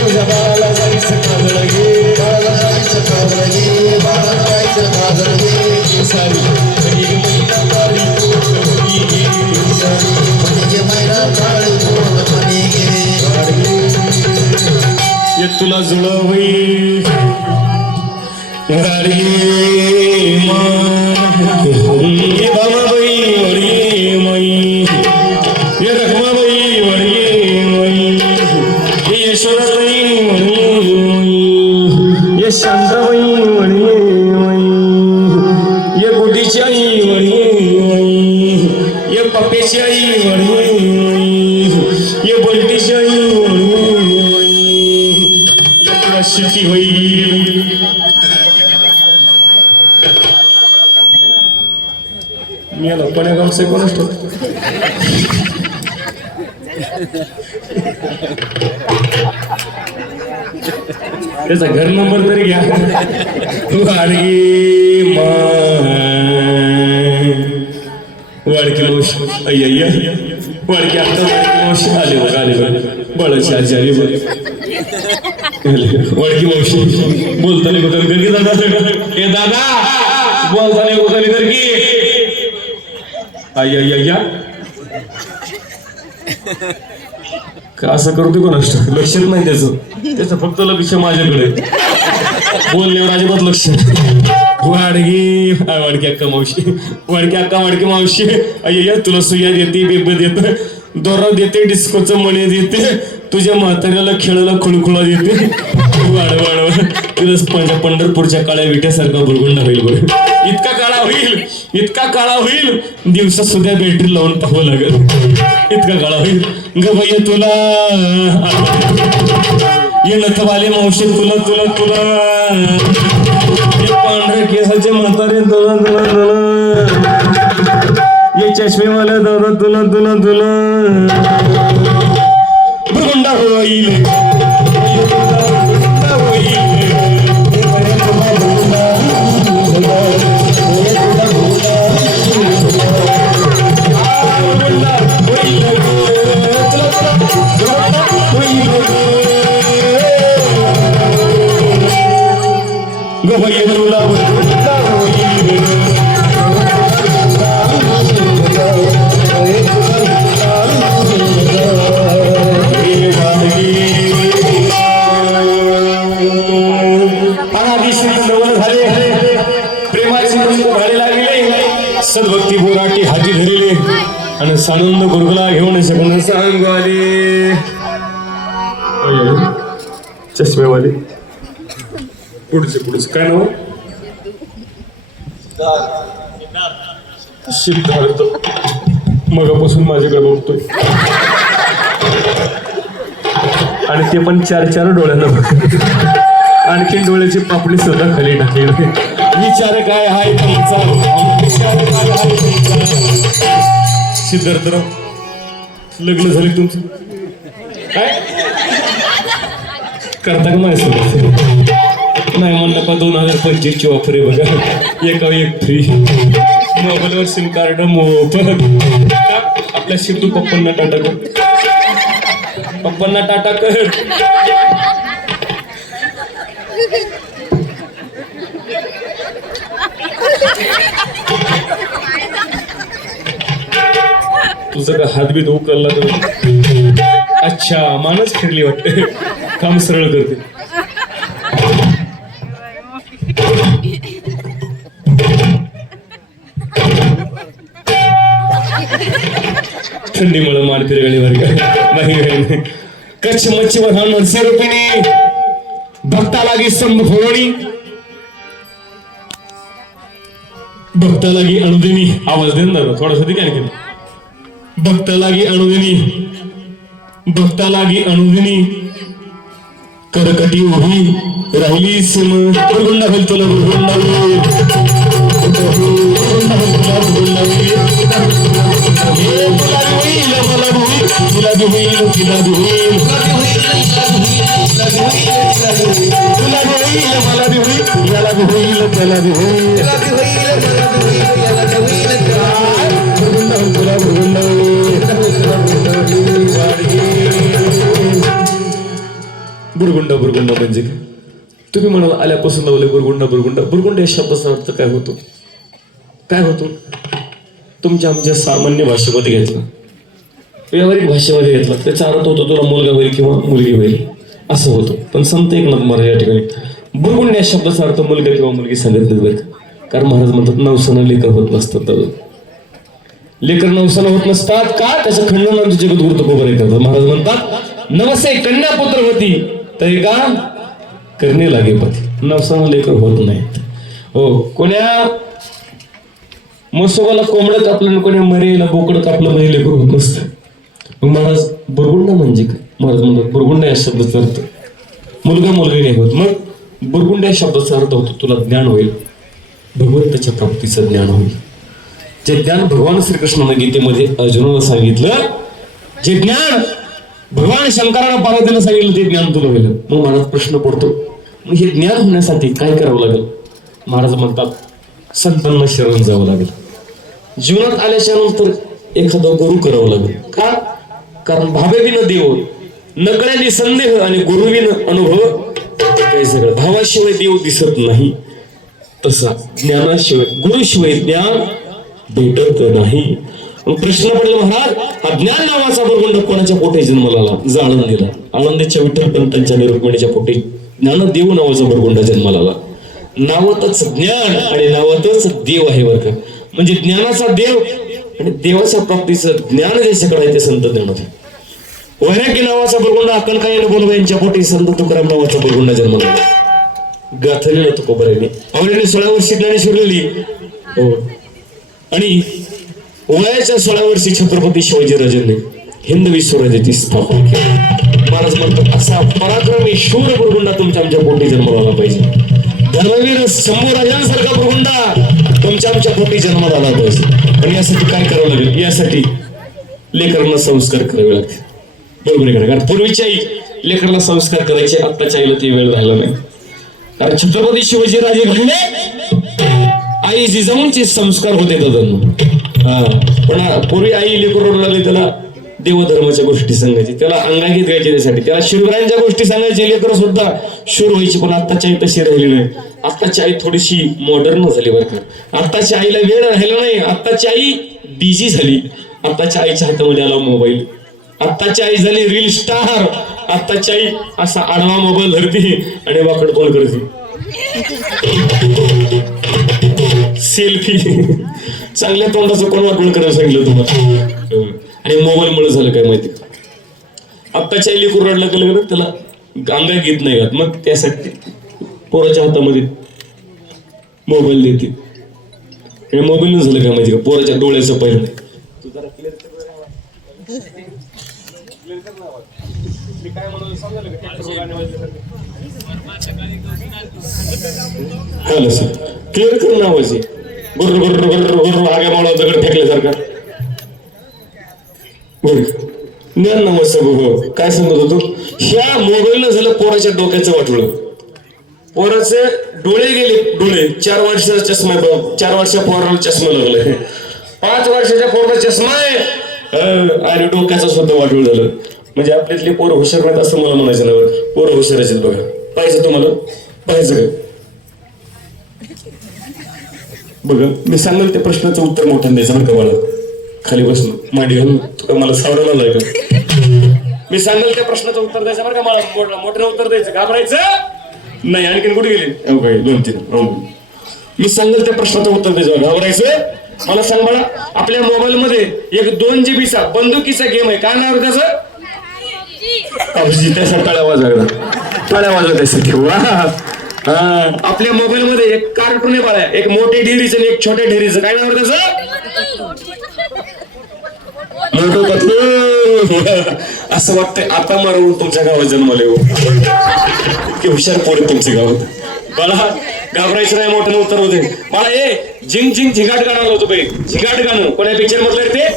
तुझ्या बाळाला जायचं काजळ घे बाळाला जायचं काजळ घे बाळाला जायचं काजळ घे सारी महिना तारी पोट बनी घे म्हणजे महिना काळी पोट बनी घे ये तुला जुळवई गाडी ये बाबाबाई वडी माई ये रखमाबाई वडी माई ये यशोदाबाई वडी माई ये शांताबाई वडी माई ये गुडीची आई वडी माई ये पप्पेची आई वडी माई ये बोलटीची आई वडी माई ये तुला शिटी होईल मी याला पण्यागावचे कोणच ठेवतो त्याचा घर नंबर तरी घ्या वाडकी मावशी अय्या वाडकी आता वाडकी मावशी आले बघ आले बघ बळाची आजी आली बघ वाडकी मावशी बोलताना गोतानी कर की दादा ए दादा बोलताना गोतानी कर की अय्या का असं करतो कोणाच लक्षच नाही त्याचं फक्त लक्ष माझ्याकडे बोलण्यावर अजिबात लक्ष वाडकी अक्का वाडकी मावशी अय्या तुला सुया देते बेब देते दोरा देते डिस्कोचं मणी देते तुझ्या म्हाताऱ्याला खेळायला खुळखुळा देते वाढ तुला पंढरपूरच्या काळ्या विट्यासारखा बुरगुंडा होईल बघ इतका काळा होईल दिवसा सुद्धा बॅटरी लावून पाहावं लागेल इतका काळा होईल ग भैया तुला ये नथवाले मावशी तुला ये पांढऱ्या केसाचे म्हातारे तुला ये चष्मेवाले दादा तुला बुरगुंडा होईल सद्भक्ती बोराटी हाती धरिले आणि सानंद गुरगुला घेऊन शकून सांगू आले चष्मेवाले पुढचे काय नाव सिद्धार्थ मगापासून माझ्याकडे बघतोय आणि ते पण चार डोळ्यांना आणखीन डोळ्याची पापडी सुद्धा खाली टाकली विचार काय आहे सिद्धार्थराव लग्न झाले तुमचं काय करता का माझ्यासोबत नाही म्हणलं का 2025 ची ऑफर आहे बघा एका एक फ्री मोबाईलवर सिम कार्ड मोफत आपल्या शिटू पप्पांना टाटा कर तुझं का हात बीत उकलला तर अच्छा मानच फिरली वाटते काम सरळ करते थंडीमुळे मान फिरगणी नाही कच्छ मच्छीवर हा मनसे रुपीने भक्ता लागी स्तंभ फोडणी भक्तालागी अणुदिनी आवाज देणार थोडासा ती काय केलं भक्तालागी अणुदिनी भक्तालागी अणुदिनी करकटी उभी राहिली सिम बुरगुंडा होईल तुला बुरगुंडा बुरगुंडा बुरगुंडा म्हणजे काय तुम्ही म्हणाल आल्यापासून लावले बुरगुंडा बुरगुंडा बुरगुंडा या शब्दाचा अर्थ काय होतो तुमच्या आमच्या सामान्य भाषेमध्ये घेतला व्यावहारिक भाषेमध्ये घेतला त्याचा अर्थ होतो तुला मुलगा होईल किंवा मुलगी होईल असं होतं पण संत एकनाथ महाराज या ठिकाणी बुरगुंडा या शब्दाचा अर्थ मुलगा किंवा मुलगी सांगितलं बरं कारण महाराज म्हणतात नवसानं लेकर होत नसतात लेकर नवसानं होत नसतात का त्याचं खंडन आमच्या जगत गुरु तुकोबाराय करतात महाराज म्हणतात नवसे कन्या पुत्र होती तरी का करणे लागे पती नवसानं लेकर होत नाहीत हो कोण्या मसोबाला कोंबडं कापलं कोण्या मरेला बोकडं कापलं म्हणजे लेकर होत नसतं मग महाराज बुरगुंडा म्हणजे काय महाराज म्हणतात बुरगुंडा या शब्दाचा अर्थ मुलगा मुलगी नाही होत मग बुरगुंडा या शब्दाचा अर्थ होतो तुला ज्ञान होईल भगवंताच्या प्राप्तीचं ज्ञान होईल जे ज्ञान भगवान श्रीकृष्णानं गीतेमध्ये अर्जुनाला सांगितलं जे ज्ञान भगवान शंकरानं पार्वतीला सांगितलं ते ज्ञान तुला होईल मग महाराज प्रश्न पडतो मग हे ज्ञान होण्यासाठी काय करावं लागेल महाराज म्हणतात संतांना शरण जावं लागेल जीवनात आल्याच्या नंतर एखादा गुरु करावं लागेल का कारण भावेविन देव नकळ्याने संदेह आणि गुरुविन अनुभव काही सगळं भावाशिवाय देव दिसत नाही तसा ज्ञानाशिवाय गुरुशिवाय ज्ञान भेटत नाही प्रश्न पडला महाराज हा ज्ञान नावाचा बुरगुंडा कोणाच्या पोटी जन्माला आला जाळून दिला आनंदीच्या विठ्ठल पंतांच्या रुक्मिणीच्या पोटी ज्ञानदेव नावाचा बुरगुंडा जन्माला आला नावातच ज्ञान आणि नावातच देव आहे बरं का म्हणजे ज्ञानाचा देव आणि देवाच्या प्राप्तीचं ज्ञान ज्याच्याकडे आहे ते संत ज्ञानदेव वैराग्य नावाचा बुरगुंडा अक्कलकाई बोलवा यांच्या पोटी संत तुकाराम नावाचा बुरगुंडा जन्माला आला गाथलेला तुकोबारायने आवडीने 16 वर्षी ज्ञानेश्वर लिहिली हो आणि वयाच्या 16 वर्षी छत्रपती शिवाजीराजांनी हिंदवी स्वराज्याची स्थापना केली महाराज म्हणतात असा पराक्रमी शूर बुरगुंडा तुमच्या आमच्या पोटी जन्माला आला पाहिजे धर्मवीर शंभू राजांसारखा बुरगुंडा तुमच्या आमच्या पोटी जन्माला आला पाहिजे आणि यासाठी काय करावं लागेल यासाठी लेकरांना संस्कार करावे लागतील बरोबर आहे कारण पूर्वीच्या लेकरांना संस्कार करायचे आत्ताच्या आईला ते वेळ राहिला नाही कारण छत्रपती शिवाजीराजे घडले आई जिजाऊंचे संस्कार होते दादांना पण पूर्वी आई लेकरू लागले त्याला देवधर्माच्या गोष्टी सांगायची त्याला अंगागीत गायचे त्यासाठी त्याला शिवरायांच्या गोष्टी सांगायची लेकरं सुद्धा शूर व्हायची पण आत्ताची आई तशी राहिली नाही आत्ताची आई थोडीशी मॉडर्न झाली बरं का आत्ताच्या आईला वेळ राहिला नाही आत्ताची आई बिझी झाली आत्ताच्या आईच्या हातामध्ये आला मोबाईल आत्ताची आई झाली रील स्टार आत्ताची आई असा आडवा मोबाईल धरती आणि वाकड कॉल करते सेल्फी चांगल्या तोंडाचं कोण वाटून करायला सांगितलं तुम्हाला आणि मोबाईल मुळे झालं काय माहिती आत्ताच्या आईली कुरडला केलं त्याला गांगा घेत नाही का मग त्यासाठी पोराच्या हातामध्ये मोबाईल देते आणि मोबाईल न झालं काय माहिती का पोराच्या डोळ्याचं पहिलं हॅलो सर क्लिअर करून आवाज गुर्र गुर्र गुर्र गुर्र आग्या माळा दगड फेकल्यासारखा ज्ञान नमस्कार काय सांगत होतो ह्या मोबाईल न झालं पोराच्या डोक्याचं वाटलं पोराचे डोळे गेले डोळे 4 वर्षाचा चष्मा 4 वर्षा पोराला चष्मा लागलाय 5 वर्षाच्या पोराला चष्मा आहे आणि डोक्याचं सुद्धा वाटोळ झालं म्हणजे आपल्यातले पोरं हुशार नाहीत असं मला म्हणायचं नाही पोरं हुशार आहेत बघा पाहिजे तुम्हाला पाहिजे का बघा मी सांगेल त्या प्रश्नाचं उत्तर मोठ्याने द्यायचं बरं का मला खाली बसून मांडी घालून तुला मला सावरायला लागलं का मी सांगेल त्या प्रश्नाचं उत्तर द्यायचं बरं का मला मोठ्याने उत्तर द्यायचं घाबरायचं नाही आणखीन कुठे गेले काय 2-3 मी सांगेल त्या प्रश्नाचं उत्तर द्यायचं घाबरायचं मला सांग मला आपल्या मोबाईल मध्ये एक 2 GB बंदुकीचा गेम आहे काय नाव त्याचं त्यासाठी टाळ्या वाजवा त्यासाठी वा आपल्या मोबाईल मध्ये एक कार्टून आहे बाळा, एक मोठे ढेरीचं आणि एक छोट्या ढेरीचं. काय नाव आहे त्याचं? मोठं पतलू. असं वाटतंय आता मारून तुमच्या गावात जन्मले हो. इतके हुशार पोरे तुमच्या गावात. मला घाबरायचं नाही, मोठं उत्तर होते मला. ए झिंग झिंग झिगाट गाणं होतं बाई, झिगाट गाणं कोणा पिक्चर मधलं रे ते?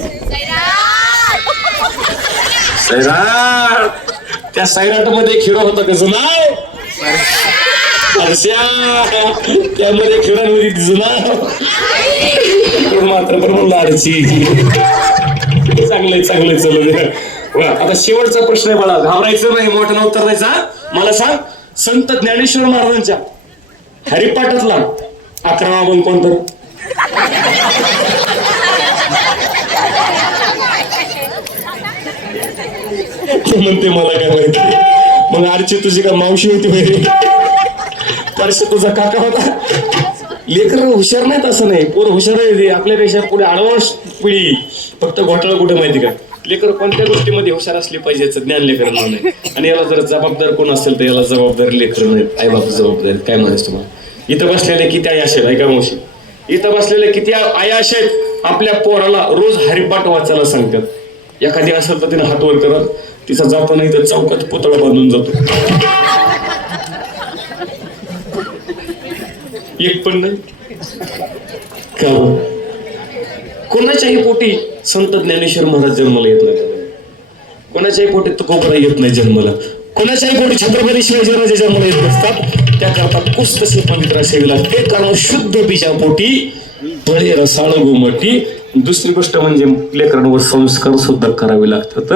सैराट. त्या सैराट मध्ये हिरो होता त्याचं नाव त्यामध्ये खेळामध्ये तिचं नाव मात्र बरोबर लाडची. चांगलंय चांगलंय चल. आता शेवटचा प्रश्न आहे मला, घाबरायचं नाही, मोठं उत्तर द्यायचा. मला सांग, संत ज्ञानेश्वर महाराजांच्या हरिपाठातला 11वा अभंग कोणता? म्हणते मला काय माहिती. मग आरची तुझी का मावशी होती माहिती, परश तुझा काका होता. लेकर हुशार नाहीत असं नाही, पोर हुशार आहे. आपल्यापेक्षा पुढे ऍडव्हान्स पिढी. फक्त घोटाळा कुठे माहिती का, लेकर कोणत्या गोष्टीमध्ये हुशार असली पाहिजे ज्ञान लेकरांना नाही. आणि याला जर जबाबदार कोण असेल तर याला जबाबदारी लेकर नाही, आई बाप जबाबदारी. काय म्हणायचं तुम्हाला? इथं बसलेले किती आई असेल, ऐका मावशी, इथं बसलेले किती आई असेल आपल्या पोराला रोज हरिपाठ वाचायला सांगतात. एखादी असेल तर तिने हात वर करत, तिचा जातो नाही तर चौकात पुतळा बांधून जातो. एक पण नाही का? कोणाच्याही पोटी संत ज्ञानेश्वर महाराज जन्माला येत नाही, कोणाच्याही पोटी तुकोबरा येत नाही जन्माला, कोणाच्याही पोटी छत्रपती शिवाजी जन्माला येत नसतात. त्याकरता पुस्तसे पवित्र असावी लागते, कारण शुद्ध बीजा पोटी फळे रसाळ गोमटी. दुसरी गोष्ट म्हणजे लेकरांवर संस्कार सुद्धा करावे लागतात.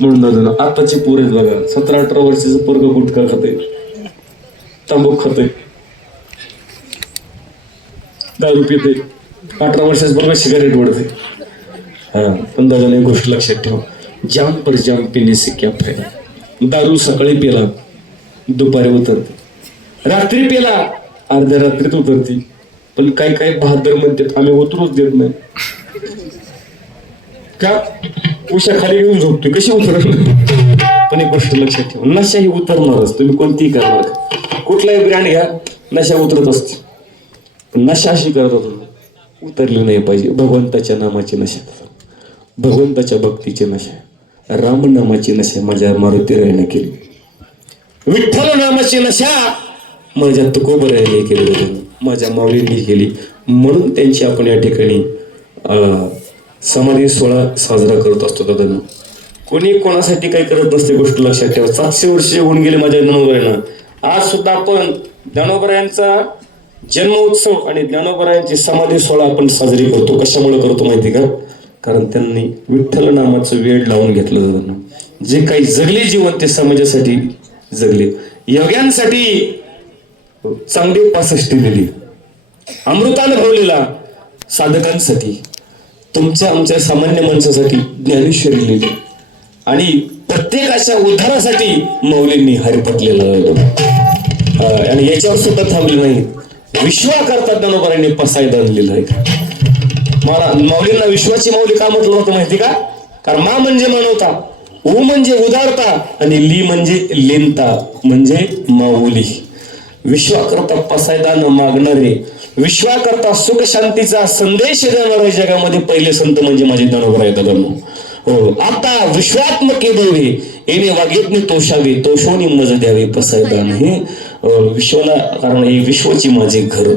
म्हणून आताची पोरे बघा, 17-18 वर्षाचं पोरग गुटखा खाते, तंबाखू खाते, दारू पिते. 18 वर्षाचं पोरग सिगारेट ओढते. पण दादा एक गोष्ट लक्षात ठेवा, जाम पर जाम पिणे से क्या फायदा. दारू सकाळी पिला दुपारी उतरते, रात्री पिला अर्ध्या रात्रीत उतरते. पण काही काही बहादर म्हणतात आम्ही उतरूच देत नाही. का? उशा खाली घेऊन झोपतोय, कशी उतरणार? पण एक गोष्ट लक्षात ठेवा, नशा ही उतरणारच. तुम्ही कोणतीही करणार, कुठलाही ब्रँड घ्या, नशा उतरत असते. पण नशा अशी करतात उतरली नाही पाहिजे. भगवंताच्या नामाची नशा, भगवंताच्या भक्तीची नशा, राम नामाची नशा माझ्या मारुती रायने केली, विठ्ठल नामाची नशा माझ्या तुकोबरायने केली, माझ्या माऊलींनी केली. म्हणून त्यांची आपण या ठिकाणी समाधी सोहळा साजरा करत असतो. दादा कोणी कोणासाठी काही करत नसते, गोष्ट लक्षात ठेवा. 700 वर्ष होऊन गेले माझ्या ज्ञानोबरायांना. आज सुद्धा आपण ज्ञानोबरायांचा जन्म उत्सव आणि ज्ञानोबरायांची समाधी सोहळा आपण साजरी करतो. कशामुळे करतो माहिती का? कारण त्यांनी विठ्ठल नामाचं वेळ लावून घेतलं जातं. जे काही जगले जीवन ते समाजासाठी जगले, योग्यांसाठी चांगली पासष्टी दिली, अमृतानुभवलेला साधकांसाठी, तुमच्या आमच्या सामान्य माणसासाठी ज्ञानेश्वरी लिहिली. आणि प्रत्येकाच्या उद्धारासाठी माऊलींनी हरिपटलेला होतो. आणि याच्यावर सुद्धा थांबले नाही, विश्वा करता ज्ञानोबरांनी पसायदान लिहिलं आहे. माऊलींना विश्वाची माऊली का म्हटलं होतं माहिती का? कारण मा म्हणजे मानवता, उ म्हणजे उदारता आणि ली म्हणजे लेनता म्हणजे माऊली. विश्वाकरता पसायदान मागणारे, विश्वाकरता सुख शांतीचा संदेश देणारे जगामध्ये पहिले संत म्हणजे माझे ज्ञानोबा आहेत. हो, आता विश्वात्मके देवे येणे वागेतने तोषावे, तोषोनी मज द्यावे पसायदान हे विश्वाला. कारण हे विश्वाची माझे घर,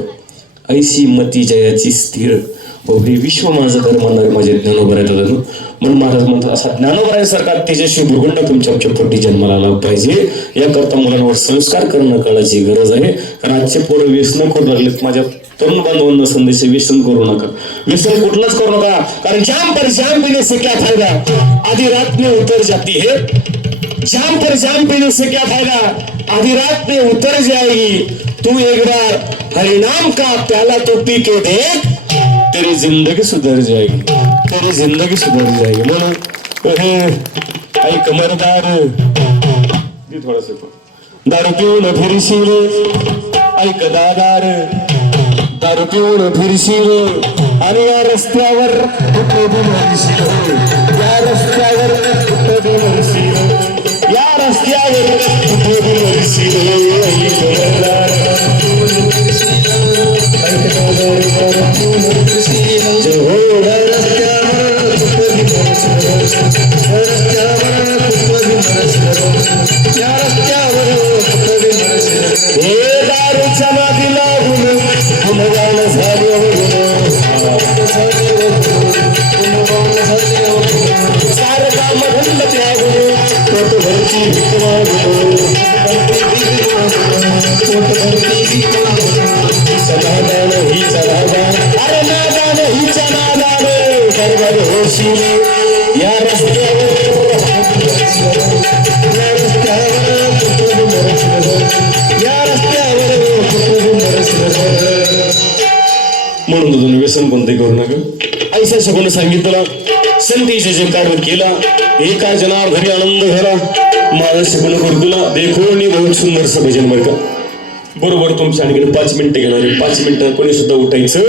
ऐशी मती जयाची स्थिर. हे विश्व माझं घर म्हणणारे माझे ज्ञानोबा आहेत. म्हणून महाराज म्हणतात असा ज्ञानोबरायांसारखा तेजस्वी भूगंड तुमच्या आमच्या पोटी जन्माला आला पाहिजे. याकरता मुलांवर संस्कार करणं काळाची गरज आहे. कारण आजचे पोरं व्यसन करू लागलेत. माझ्या तरुण बांधवांना संदेश, व्यसन करू नका, व्यसन कुठलंच करू नका. कारण जाम पर जाम पीने से क्या फायदा, आधी रात में उतर जाती है. जाम पर जाम पीने से क्या फायदा, आधी रात में उतर जाएगी. तू एक बार हरिनाम का प्याला तो पी के देख, तेरी जिंदगी सुधर जाएगी, तेरी जिंदगी सुधर जाएगी. म्हणून आई कमरदार थोडस दारू पिऊन फिरशील, ऐक दादार दारू पिऊन फिरशील आणि या रस्त्यावर कुठे बी मरशील, या रस्त्यावर कुठे बी मरशील, या रस्त्यावर कुठे बी मरशील. जेवढ्या रस्त्यावर तुपदी रस्त्यावर तुपदी त्या रस्त्यावर तुपदी हे दारूच्या मागे लागून गुणगान सारखा मधंद त्यागून पोटभरती भीक मागून समाधान ही समाधान अरे नादान हिच्या नादान बरोबर होशील या रस्त्यावर म्हणून तुझं व्यसन कोणते करू नका ऐसा सगळं सांगितलं संतीचे जे कार्य केला एका जनार्दनी आनंद झाला माझा सगळं गुरुकुला देखो आणि बहुत सुंदरसं भजन बरं का बरोबर तुमच्या आणखी 5 मिनिटं घेणार 5 मिनिटं कोणी सुद्धा उठायचं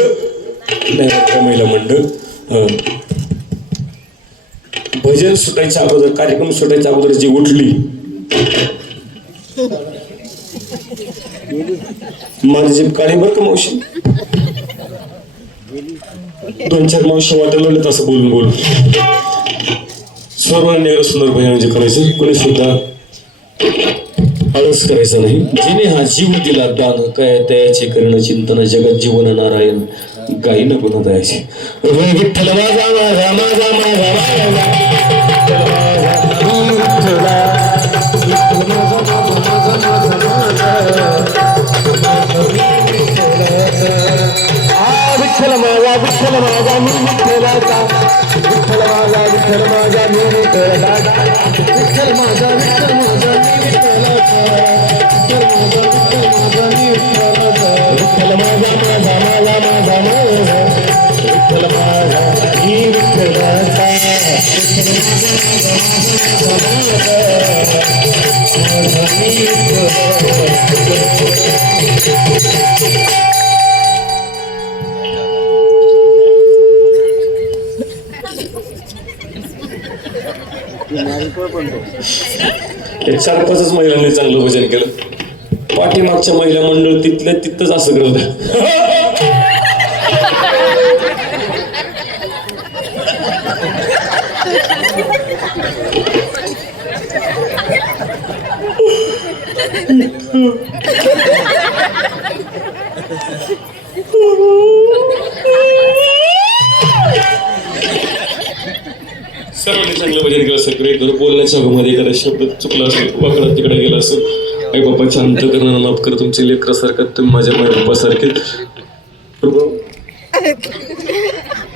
नाही महिला मंडळ भजन सुटायच्या अगोदर कार्यक्रम सुटायच्या अगोदर जी उठली माझी जीभ काळी बरं का मावशी 2-4 मावशी वाटायला लागले तसं बोलून बोलून सर्वांनी सुंदर भजन जे करायचं कोणी सुद्धा आळस करायचा नाही जिने हा जीव दिला दान काय त्याचे करणं चिंतन जगत जीवन नारायण गाई न गुण द्यायचे विठ्ठल माझा माझा माझा माझा विठ्ठल माझा विठ्ठल माझा मी विठ्ठलाचा विठ्ठल माझा विठ्ठल माझा मी विठ्ठलाचा विठ्ठल माझा विठ्ठल माझा मी विठ्ठलाचा विठ्ठल माझा माझा माझा माझा माझा विठ्ठल माझा मी विठ्ठलाचा एक 4-5 महिलांनी चांगलं भजन केलं पाठीमागच्या महिला मंडळ तिथल्या तिथंच असं करत सर्वांनी चांगलं भजन केलं असेल ग्रेट जर बोलण्याच्या मध्ये एखादा शब्द चुकला असेल वाकडा तिकडे गेला असेल आई बाबा शांत करणं माफ कर तुमचे लेकरासारखं तुम्ही माझ्या बाप्पासारखे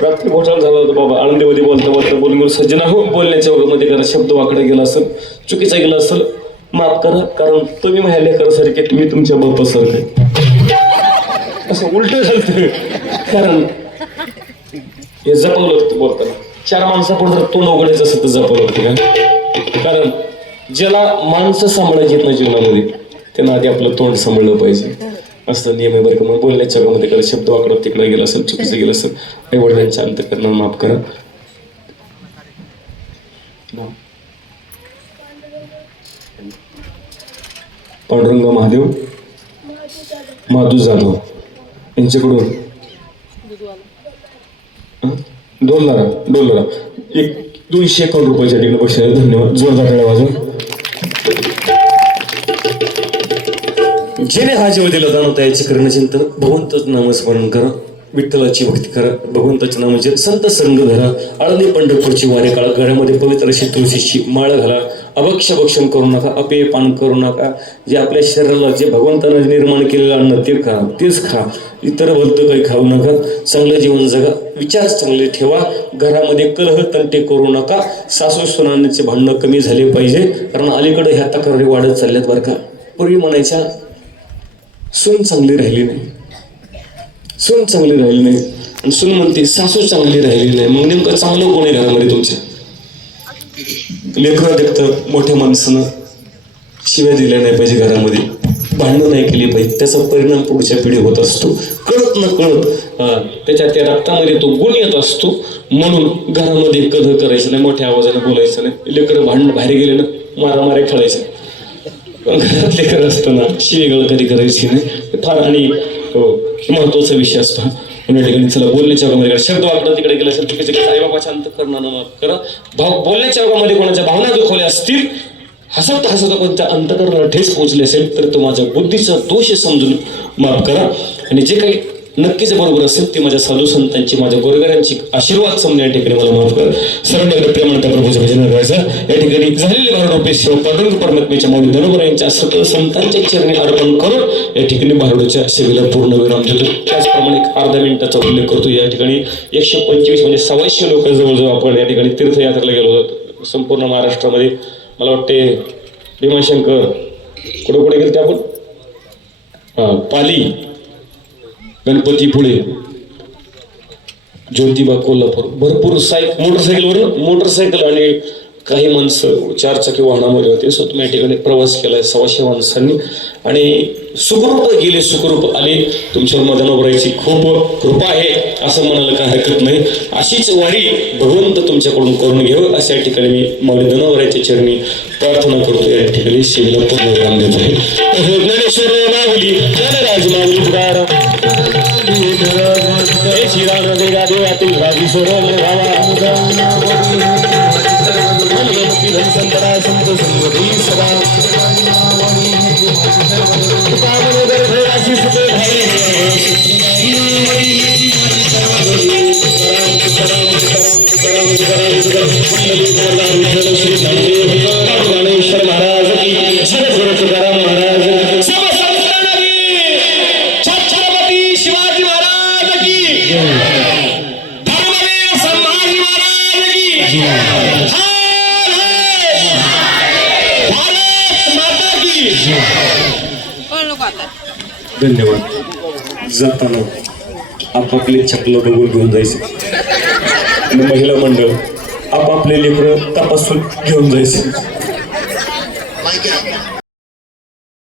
रात्री घोटाळा झाला होता बाबा आनंदीमध्ये बोलता बोलता बोलून सज्जना हो बोलण्याच्या मध्ये एखादा शब्द वाकडा गेला असेल चुकीचा गेला असेल माफ करा कारण तुम्ही माझ्या लेकरासारखे तुम्ही तुमच्या बाप्पासारखे असं उलट झालं कारण हे जपावं लागतं बोलताना 4 माणसापुढे जर तोंड उघडायचं असेल तर जपावं लागतं का कारण ज्याला माणसं सांभाळायची आहेत ना जीवनामध्ये त्यांना आधी आपलं तोंड सांभाळलं पाहिजे असं नियम आहे बरं का मग बोलण्याच्या मध्ये कधी शब्द वाकडा तिकडे गेला असेल चुकीचं गेलं असेल आई वडिलांच्या अंत करणं माफ करा पांडुरंग महादेव माधू जाधव यांच्याकडून डोलरा एक 251 रुपयाच्या ठिकाणी पैसे धन्यवाद जोरदार टाळ्या वाजवा जेणे हा जीव दिला जाणवता याचे करणं चिंतन भगवंताचं नामस्मरण करा विठ्ठलाची भक्ती करा भगवंताच्या नामाचे संत संग धरा आळंदी पंढरपूरची वारे काळा गळ्यामध्ये पवित्र अशी तुळशीची माळ घाला अभक्ष भक्षण करू नका अपेय पान करू नका जे आपल्या शरीराला जे भगवंतानं निर्माण केलेलं अन्न ते खा तेच खा इतर भलतं काही खाऊ नका चांगलं जीवन जगा विचार चांगले ठेवा घरामध्ये कलह तंटे करू नका सासू सुनांचे भांडणं कमी झाले पाहिजे कारण अलीकडे ह्या तक्रारी वाढत चालल्यात बरं का पूर्वी म्हणायच्या सून चांगली राहिली नाही सून चांगली राहिली नाही आणि सून म्हणते सासू चांगली राहिली नाही मग नेमकं चांगलं कोणी घरामध्ये तुमच्या लेकरं देखतं मोठ्या माणसानं शिव्या दिल्या नाही पाहिजे घरामध्ये भांडणं नाही केली पाहिजे त्याचा परिणाम पुढच्या पिढी होत असतो कळत न कळत त्याच्या त्या रक्तामध्ये तो गुण येत असतो म्हणून घरामध्ये कलह करायचं नाही मोठ्या आवाजाने बोलायचं नाही लेकरं भांडण बाहेर गेले ना मारामाऱ्या खेळायचं घरात लेकर असताना शिवेगाळ कधी करायची नाही फार आणि महत्वाचा विषय असतो म्हणून या ठिकाणी चला बोलण्याच्या ओघामध्ये शब्द वाकडं तिकडे गेलं असेल चुकीचे साईबाबाच्या अंतःकरणानं माफ करा बोलण्याच्या ओघामध्ये कोणाच्या भावना दुखवल्या असतील हसत हसत कोणत्या अंतःकरणाला ठेस पोहोचली असेल तर तो माझ्या बुद्धीचा दोष समजून माफ करा आणि जे काही नक्कीच बरोबर असेल ते माझ्या साधू संतांची माझ्या गोरगऱ्यांची आशीर्वाद समजून या ठिकाणी मला माफ कर सर्वांना प्रेमानंतर प्रभूचं भजन करायचं या ठिकाणी झालेले भारुडोपे शिव पांडुरंग परमात्म्याच्या माऊली धनुबर यांच्या सकल संतांच्या चरणी अर्पण करून या ठिकाणी भारुडाच्या सेवेला पूर्ण विराम देतो त्याचप्रमाणे एक अर्धा मिनिटाचा उल्लेख करतो या ठिकाणी 125 म्हणजे 125 लोक जवळजवळ आपण या ठिकाणी तीर्थयात्रेला गेलो होतो संपूर्ण महाराष्ट्रामध्ये मला वाटते भीमाशंकर कुठे गेले ते आपण पाली गणपतीपुळे ज्योतिबा कोल्हापूर भरपूर मोटरसायकल आणि काही माणसं 4 चाकी वाहनामध्ये होते सो तुम्ही या ठिकाणी प्रवास केलाय 100 माणसांनी आणि सुखरूप गेले सुखरूप आले तुमच्यावर मदनोबरायची खूप कृपा आहे असं म्हणायला काही हरकत नाही अशीच वारी भगवंत तुमच्याकडून करून घ्यावं अशा या ठिकाणी मी माऊली धनोबरायच्या चरणी प्रार्थना करतो या ठिकाणी सेवेला पूर्ण विराम देत आहे ज्ञानेश्वर माऊली ज्ञानराज माऊली पुकार देवातील राजी सोडवले संतरा संत संगती सदा गणेश्वर महाराज की जगद्गुरु तुकाराम महाराज छत्रपती शिवाजी महाराज की धर्मवीर संभाजी महाराज की भारत माता की कोण लोक आता धन्यवाद जाताना आपापले चपला बघून घेऊन जायचे आणि महिला मंडळ आपापले लेकरं तपासून घेऊन जायचे